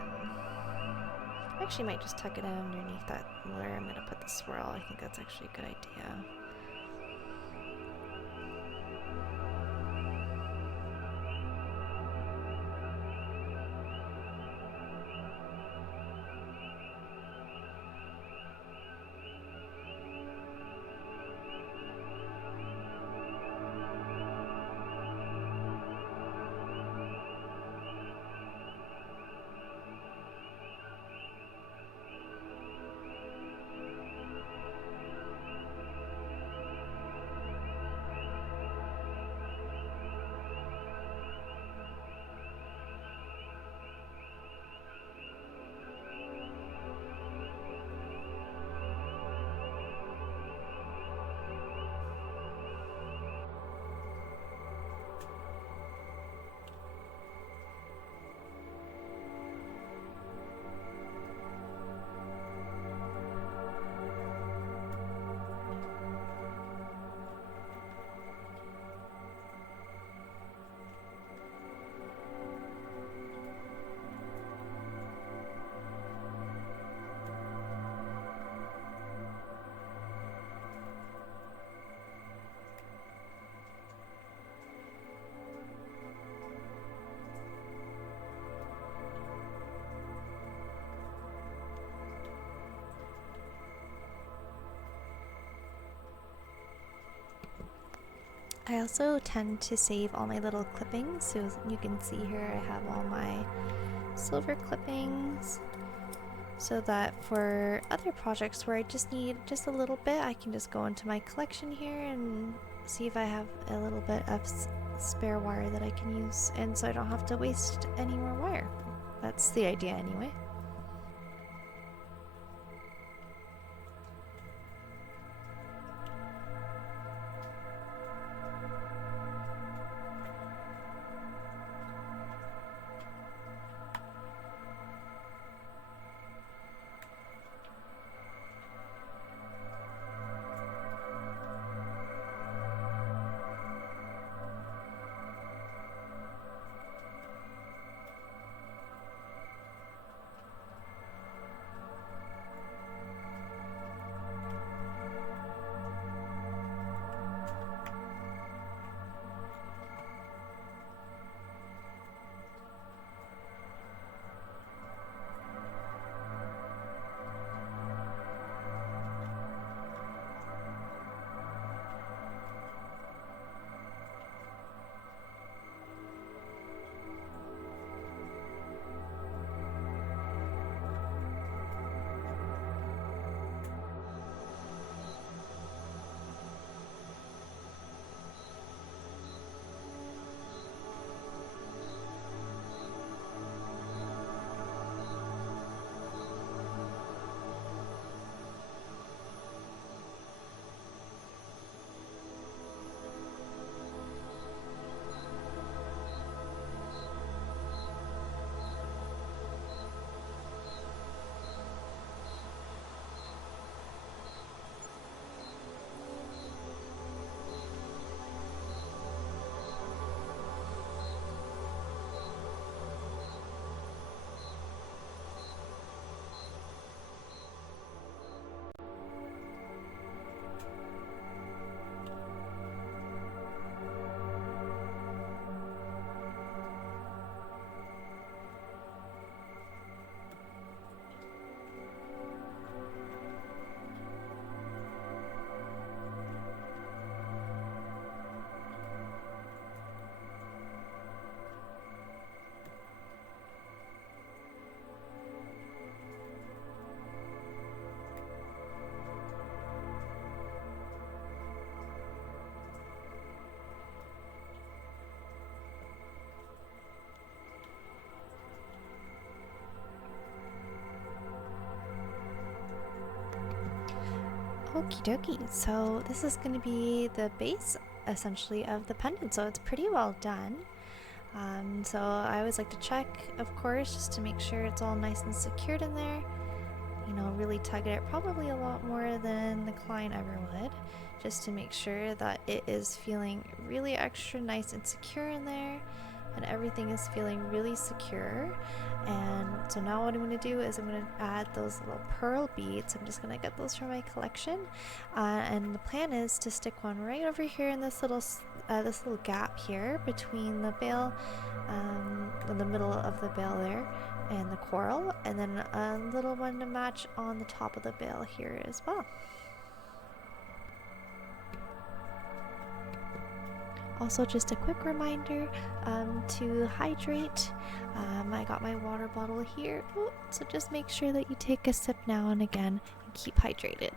I actually might just tuck it in underneath that where I'm going to put the swirl. I think that's actually a good idea. I also tend to save all my little clippings, so you can see here I have all my silver clippings, so that for other projects where I just need just a little bit, I can just go into my collection here and see if I have a little bit of spare wire that I can use, and so I don't have to waste any more wire. That's the idea anyway. Okie dokie. So this is going to be the base, essentially, of the pendant. So it's pretty well done. So I always like to check, of course, just to make sure it's all nice and secured in there. You know, really tug at it, probably a lot more than the client ever would, just to make sure that it is feeling really extra nice and secure in there, and everything is feeling really secure. And so now what I'm going to do is I'm going to add those little pearl beads. I'm just going to get those from my collection, and the plan is to stick one right over here in this little gap here between the bail, in the middle of the bail there, and the coral, and then a little one to match on the top of the bail here as well. Also, just a quick reminder to hydrate. I got my water bottle here, so just make sure that you take a sip now and again and keep hydrated.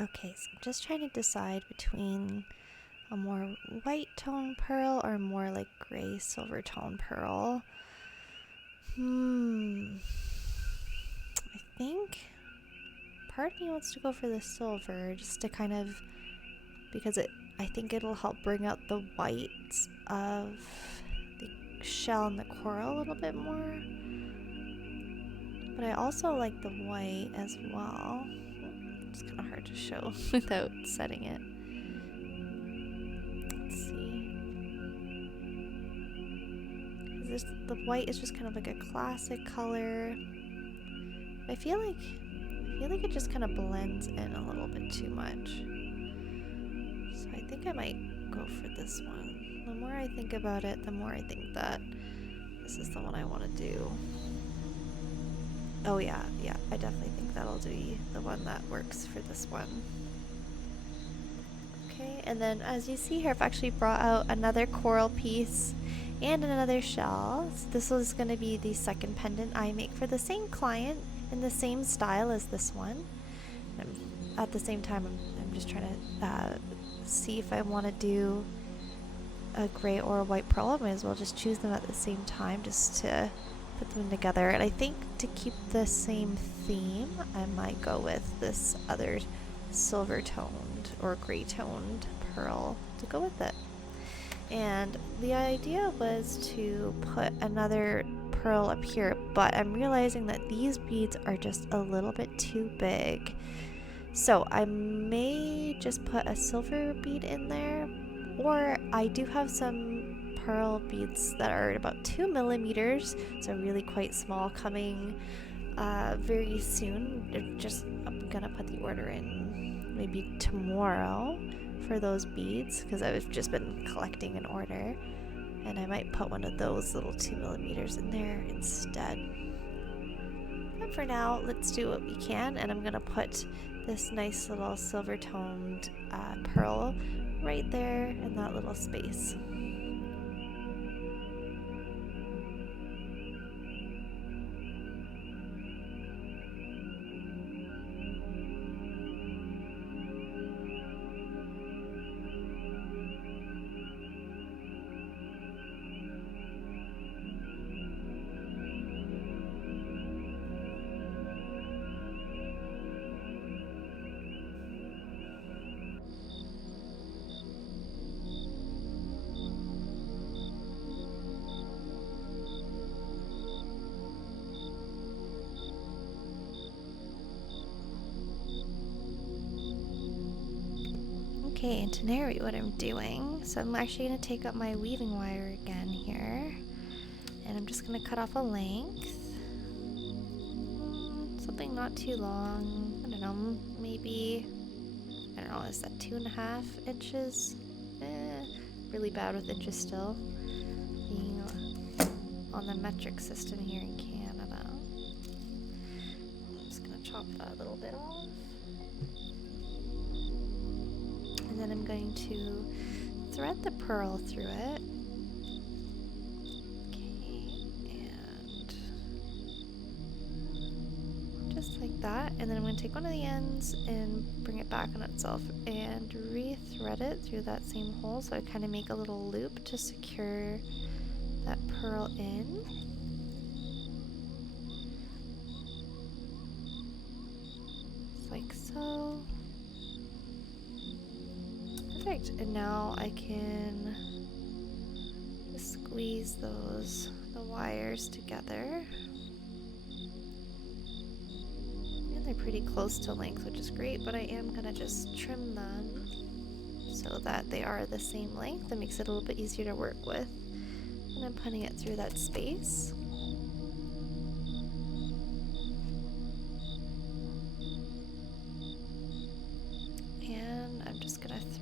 Okay, so I'm just trying to decide between a more white tone pearl or more like gray silver tone pearl. I think part of me wants to go for the silver just to kind of, because I think it'll help bring out the whites of the shell and the coral a little bit more. But I also like the white as well. It's kind of hard to show without setting it. Let's see. The white is just kind of like a classic color. I feel like it just kind of blends in a little bit too much. So I think I might go for this one. The more I think about it, the more I think that this is the one I want to do. Oh yeah, I definitely think that'll be the one that works for this one. Okay, and then as you see here, I've actually brought out another coral piece and another shell. So this is going to be the second pendant I make for the same client in the same style as this one. At the same time, I'm just trying to see if I want to do a gray or a white pearl. I might as well just choose them at the same time just to put them together. And I think to keep the same theme, I might go with this other silver toned or gray toned pearl to go with it. And the idea was to put another pearl up here, but I'm realizing that these beads are just a little bit too big. So I may just put a silver bead in there, or I do have some pearl beads that are about 2 millimeters, so really quite small, coming very soon. I'm gonna put the order in maybe tomorrow for those beads, because I've just been collecting an order, and I might put one of those little 2 millimeters in there instead. But for now, let's do what we can, and I'm gonna put this nice little silver toned pearl right there in that little space. Okay, and to narrate what I'm doing, so I'm actually going to take up my weaving wire again here, and I'm just going to cut off a length, something not too long. I don't know, maybe, I don't know, is that 2.5 inches? Really bad with inches still, being on the metric system here in Canada. I'm just going to chop that a little bit off. And then I'm going to thread the pearl through it. Okay, and just like that. And then I'm going to take one of the ends and bring it back on itself and re-thread it through that same hole. So I kind of make a little loop to secure that pearl in. Just like so. Perfect, and now I can just squeeze the wires together. And they're pretty close to length, which is great, but I am gonna just trim them so that they are the same length. That makes it a little bit easier to work with. And I'm putting it through that space.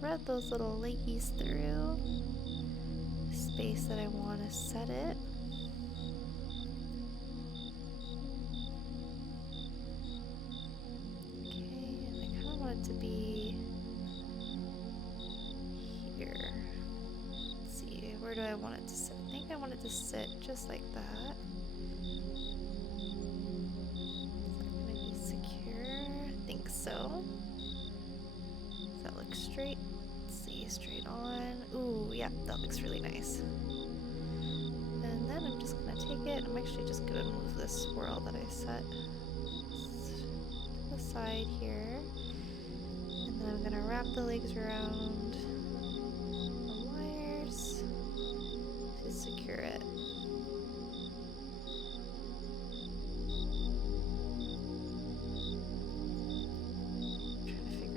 Thread those little leggies through the space that I want to set it. Okay, and I kind of want it to be here. Let's see, where do I want it to sit? I think I want it to sit just like that. Is that going to be secure? I think so. straight. Let's see, straight on. Ooh, yeah, that looks really nice. And then I'm just gonna take it. I'm actually just gonna move this swirl that I set to the side here. And then I'm gonna wrap the legs around the wires to secure it.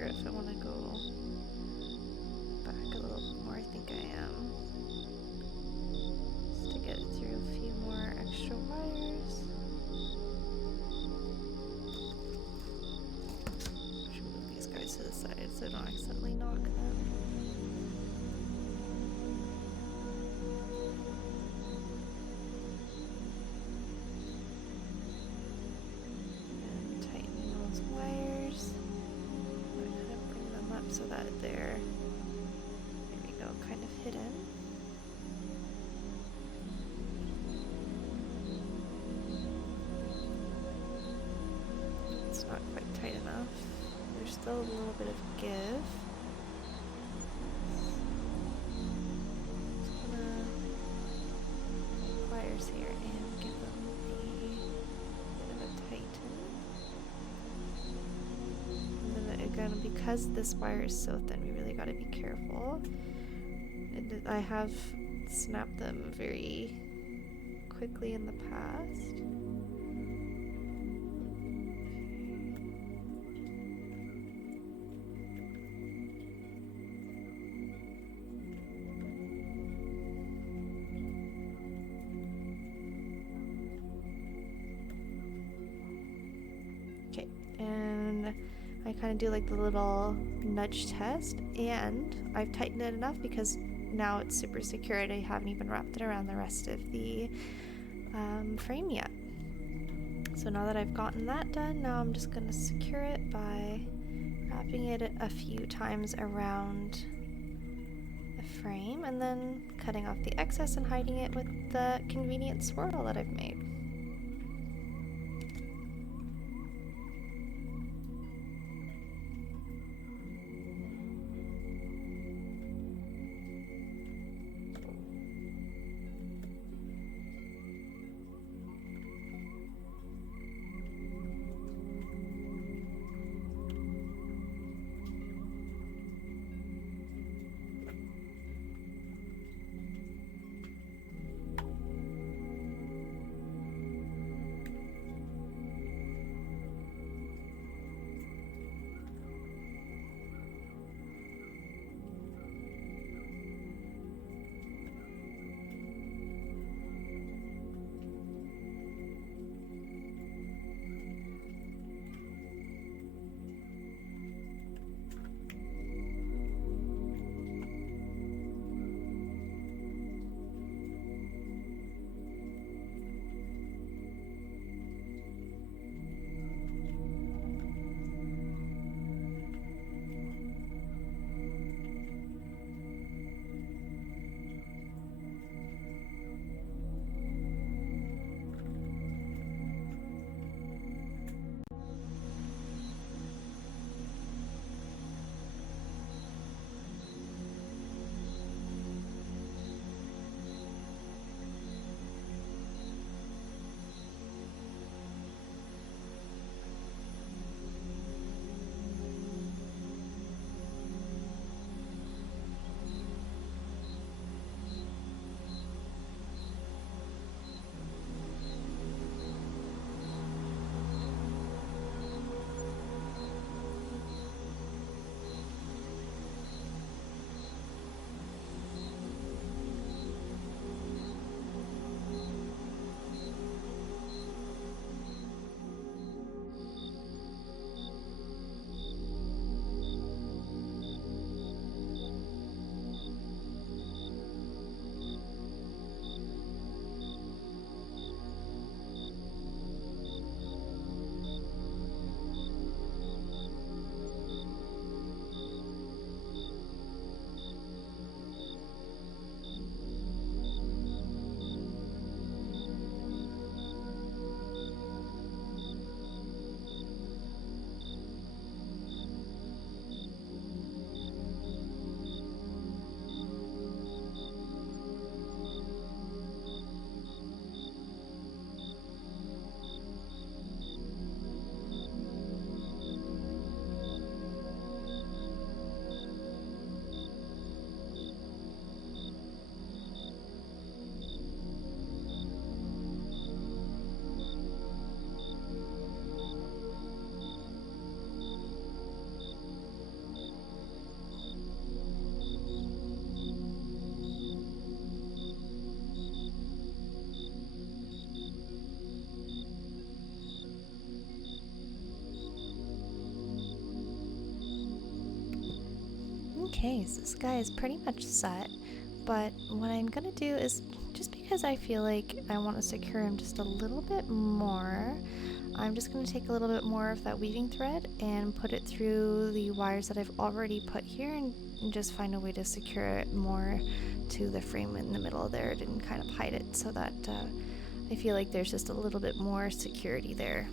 If I want to go back a little bit more, I think I am. Just to get it through a few more extra wires. I should move these guys to the side so I don't accidentally knock them. And tighten those wires. So that there we go, kind of hidden. It's not quite tight enough. There's still a little bit of give. Just gonna make wires here and give them a bit of a tighten. Again, because this wire is so thin, we really got to be careful. And I have snapped them very quickly in the past. Okay, and I kind of do like the little nudge test, and I've tightened it enough because now it's super secure and I haven't even wrapped it around the rest of the frame yet. So now that I've gotten that done, now I'm just going to secure it by wrapping it a few times around the frame and then cutting off the excess and hiding it with the convenient swirl that I've made. Okay, so this guy is pretty much set, but what I'm gonna do is, just because I feel like I want to secure him just a little bit more, I'm just going to take a little bit more of that weaving thread and put it through the wires that I've already put here, and just find a way to secure it more to the frame in the middle there and kind of hide it so that I feel like there's just a little bit more security there.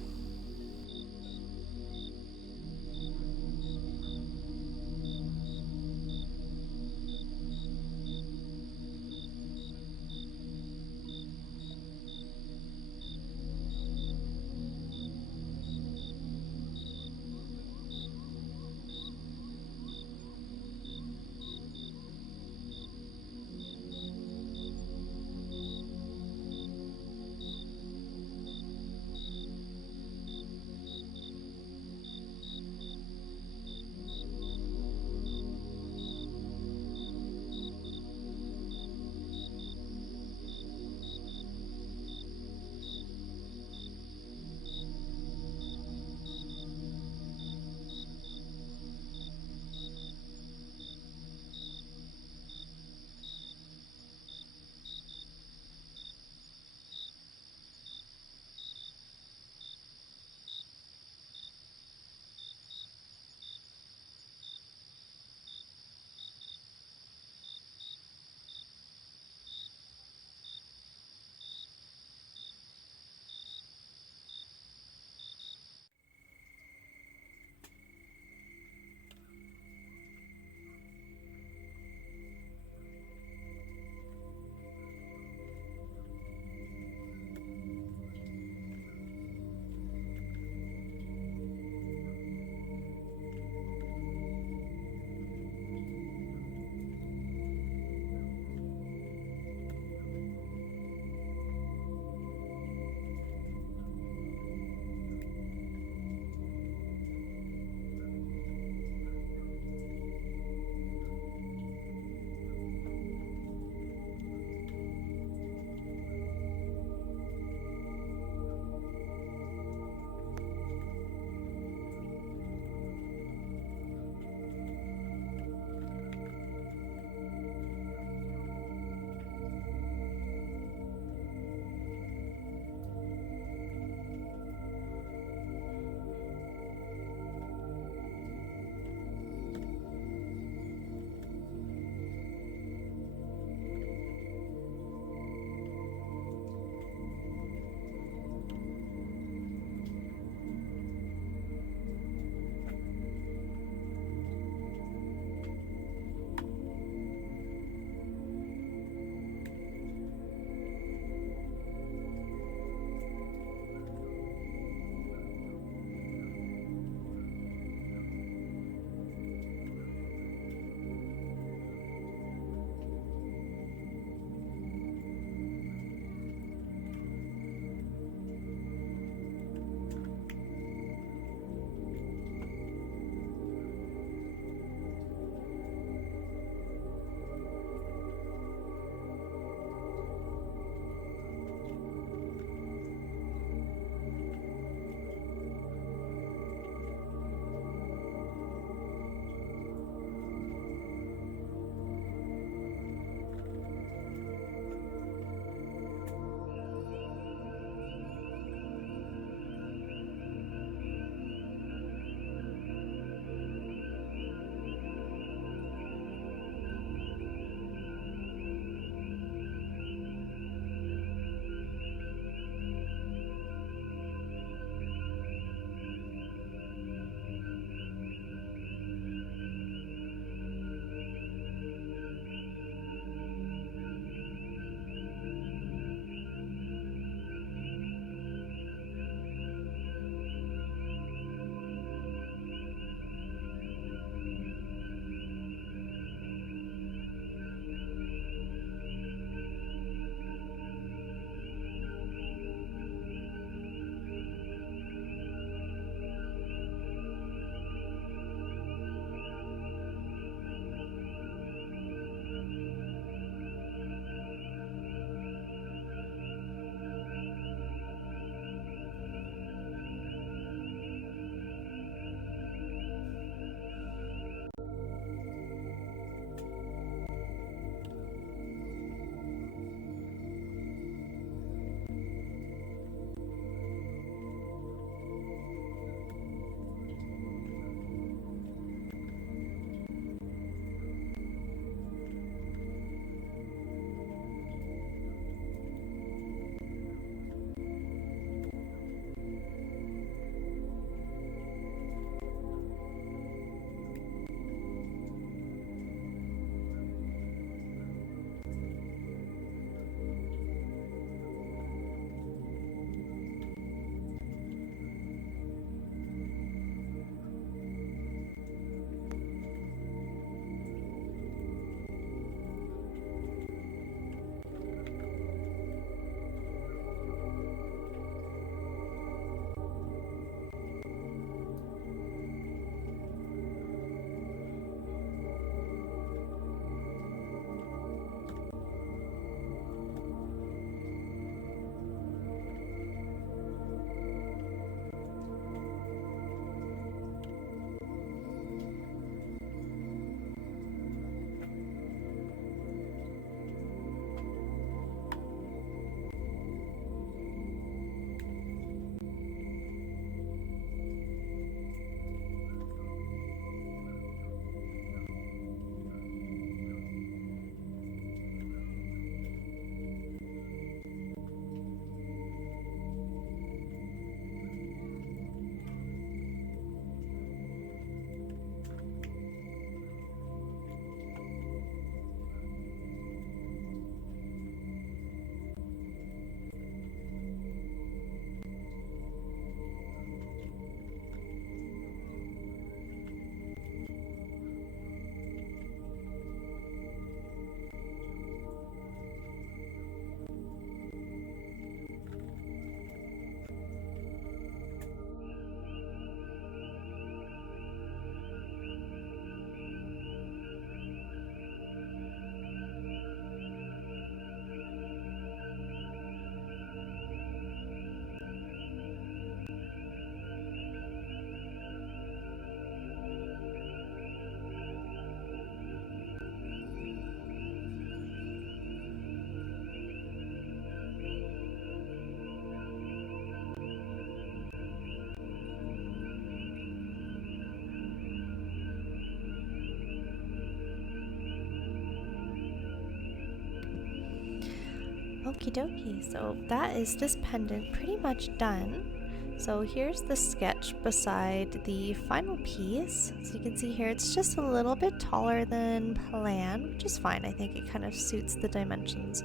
Okie dokie, so that is this pendant pretty much done. So here's the sketch beside the final piece. So you can see here it's just a little bit taller than planned, which is fine. I think it kind of suits the dimensions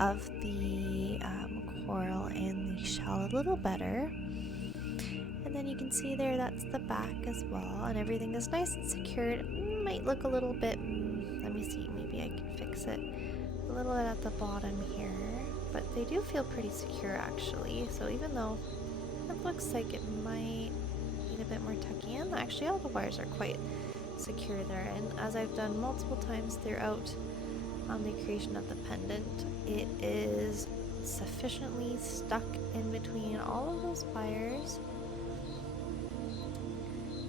of the coral and the shell a little better. And then you can see there that's the back as well, and everything is nice and secured. It might look a little bit, let me see, maybe I can fix it a little bit at the bottom here, but they do feel pretty secure actually. So even though it looks like it might need a bit more tucking in, actually all the wires are quite secure there, and as I've done multiple times throughout the creation of the pendant, it is sufficiently stuck in between all of those wires.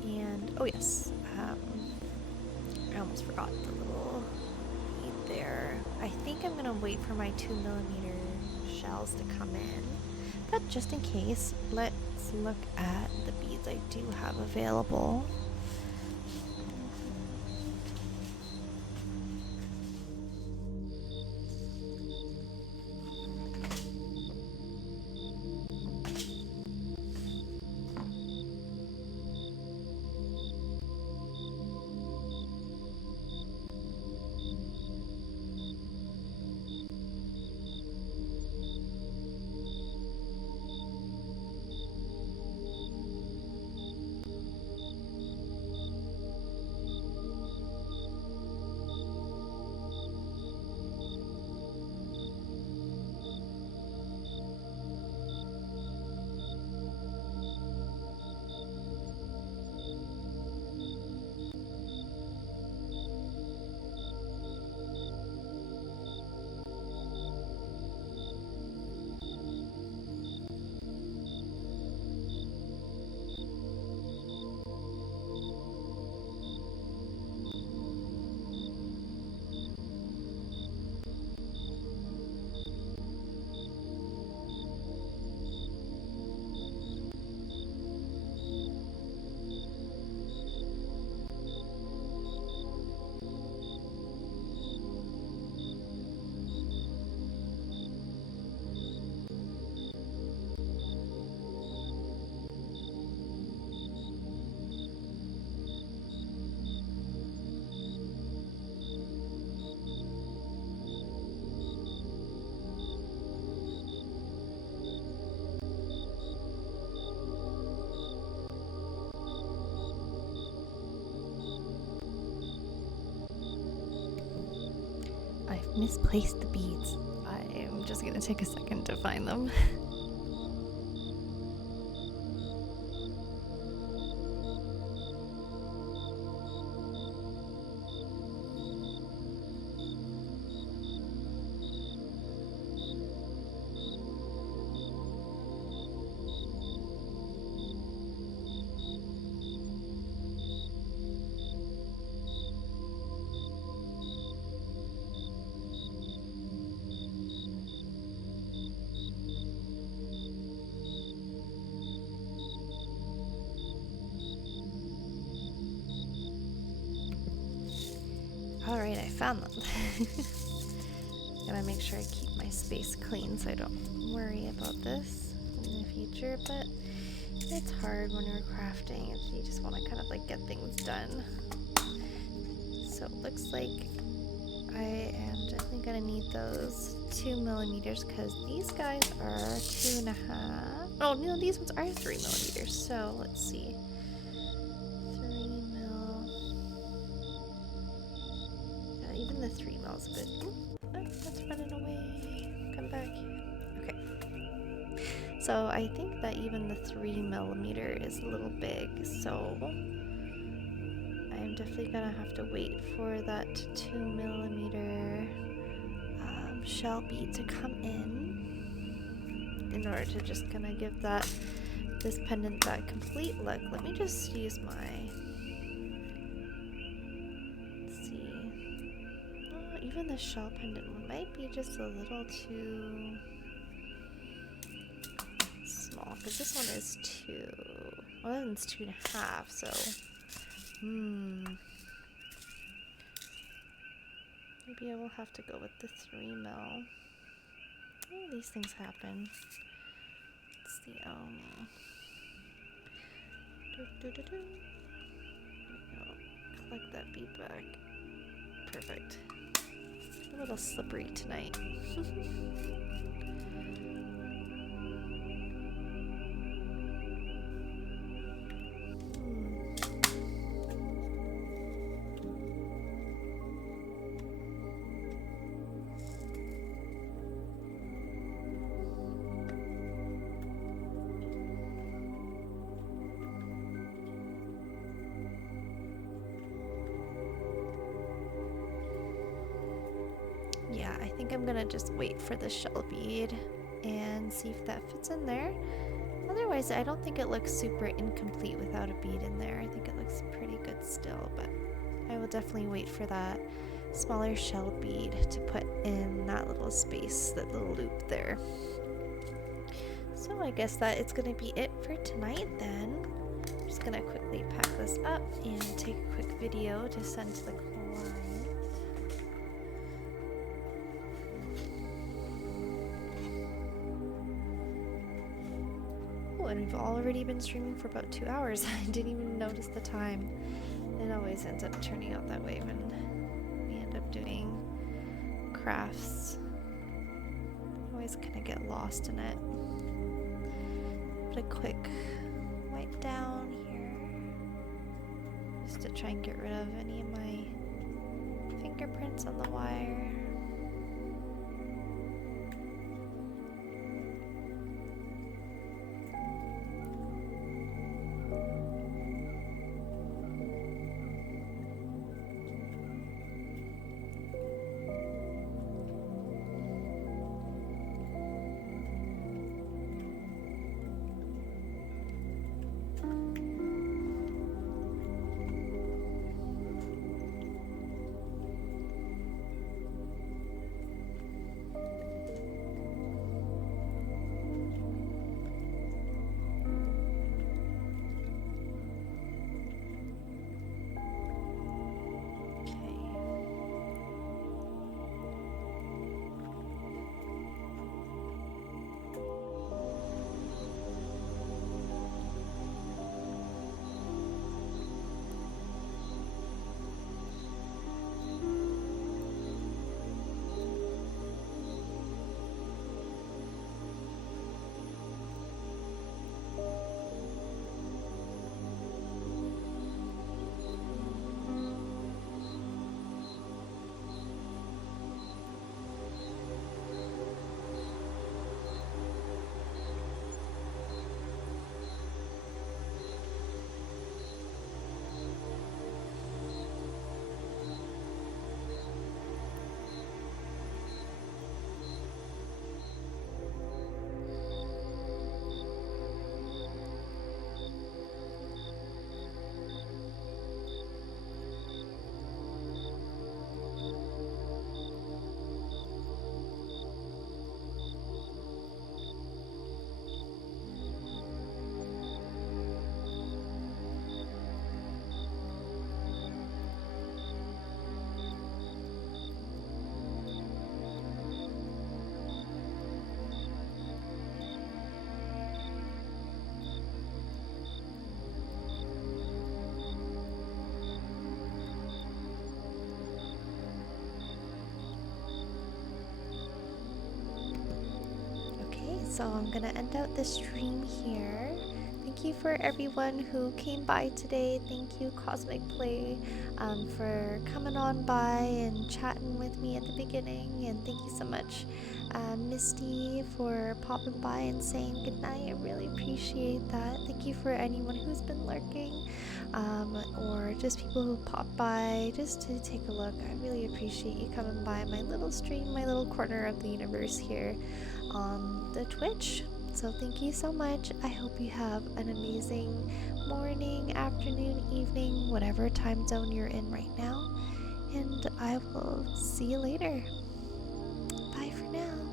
And oh yes, I almost forgot the little bead there. I think I'm gonna wait for my 2mm shells to come in, but just in case, let's look at the beads I do have available. I've misplaced the beads. I'm just gonna take a second to find them. Alright, I found them. Gotta make sure I keep my space clean so I don't worry about this in the future, but it's hard when you're crafting. You just want to kind of like get things done. So it looks like I am definitely gonna need those 2mm because these guys are 2.5. Oh no, these ones are 3mm. So let's see. 3mm. Even the 3mm is good. That's running away. Come back. Okay. So I think that even the 3mm is a little big. So I'm definitely gonna have to wait for that 2mm shell bead to come in order to just kind of give this pendant that complete look. Let me just use my, let's see, even the shell pendant might be just a little too small because this one is 2, well, that one's 2.5, so maybe I will have to go with the 3mm. These things happen. Let's see, there we go. Collect that bead back. Perfect. A little slippery tonight. Yeah, I think I'm gonna just wait for the shell bead and see if that fits in there. Otherwise, I don't think it looks super incomplete without a bead in there. I think it looks pretty good still, but I will definitely wait for that smaller shell bead to put in that little space, that little loop there. So I guess that it's gonna be it for tonight then. I'm just gonna quickly pack this up and take a quick video to send to the client. And we've already been streaming for about 2 hours. I didn't even notice the time. It always ends up turning out that way when we end up doing crafts. I always kind of get lost in it. But a quick wipe down here, just to try and get rid of any of my fingerprints on the wire. So I'm gonna end out the stream here. Thank you for everyone who came by today. Thank you, Cosmic Play, for coming on by and chatting with me at the beginning. And thank you so much, Misty, for popping by and saying goodnight. I really appreciate that. Thank you for anyone who's been lurking, or just people who pop by just to take a look. I really appreciate you coming by my little stream, my little corner of the universe here on the Twitch. So thank you so much. I hope you have an amazing morning, afternoon, evening, whatever time zone you're in right now. And I will see you later. Bye for now.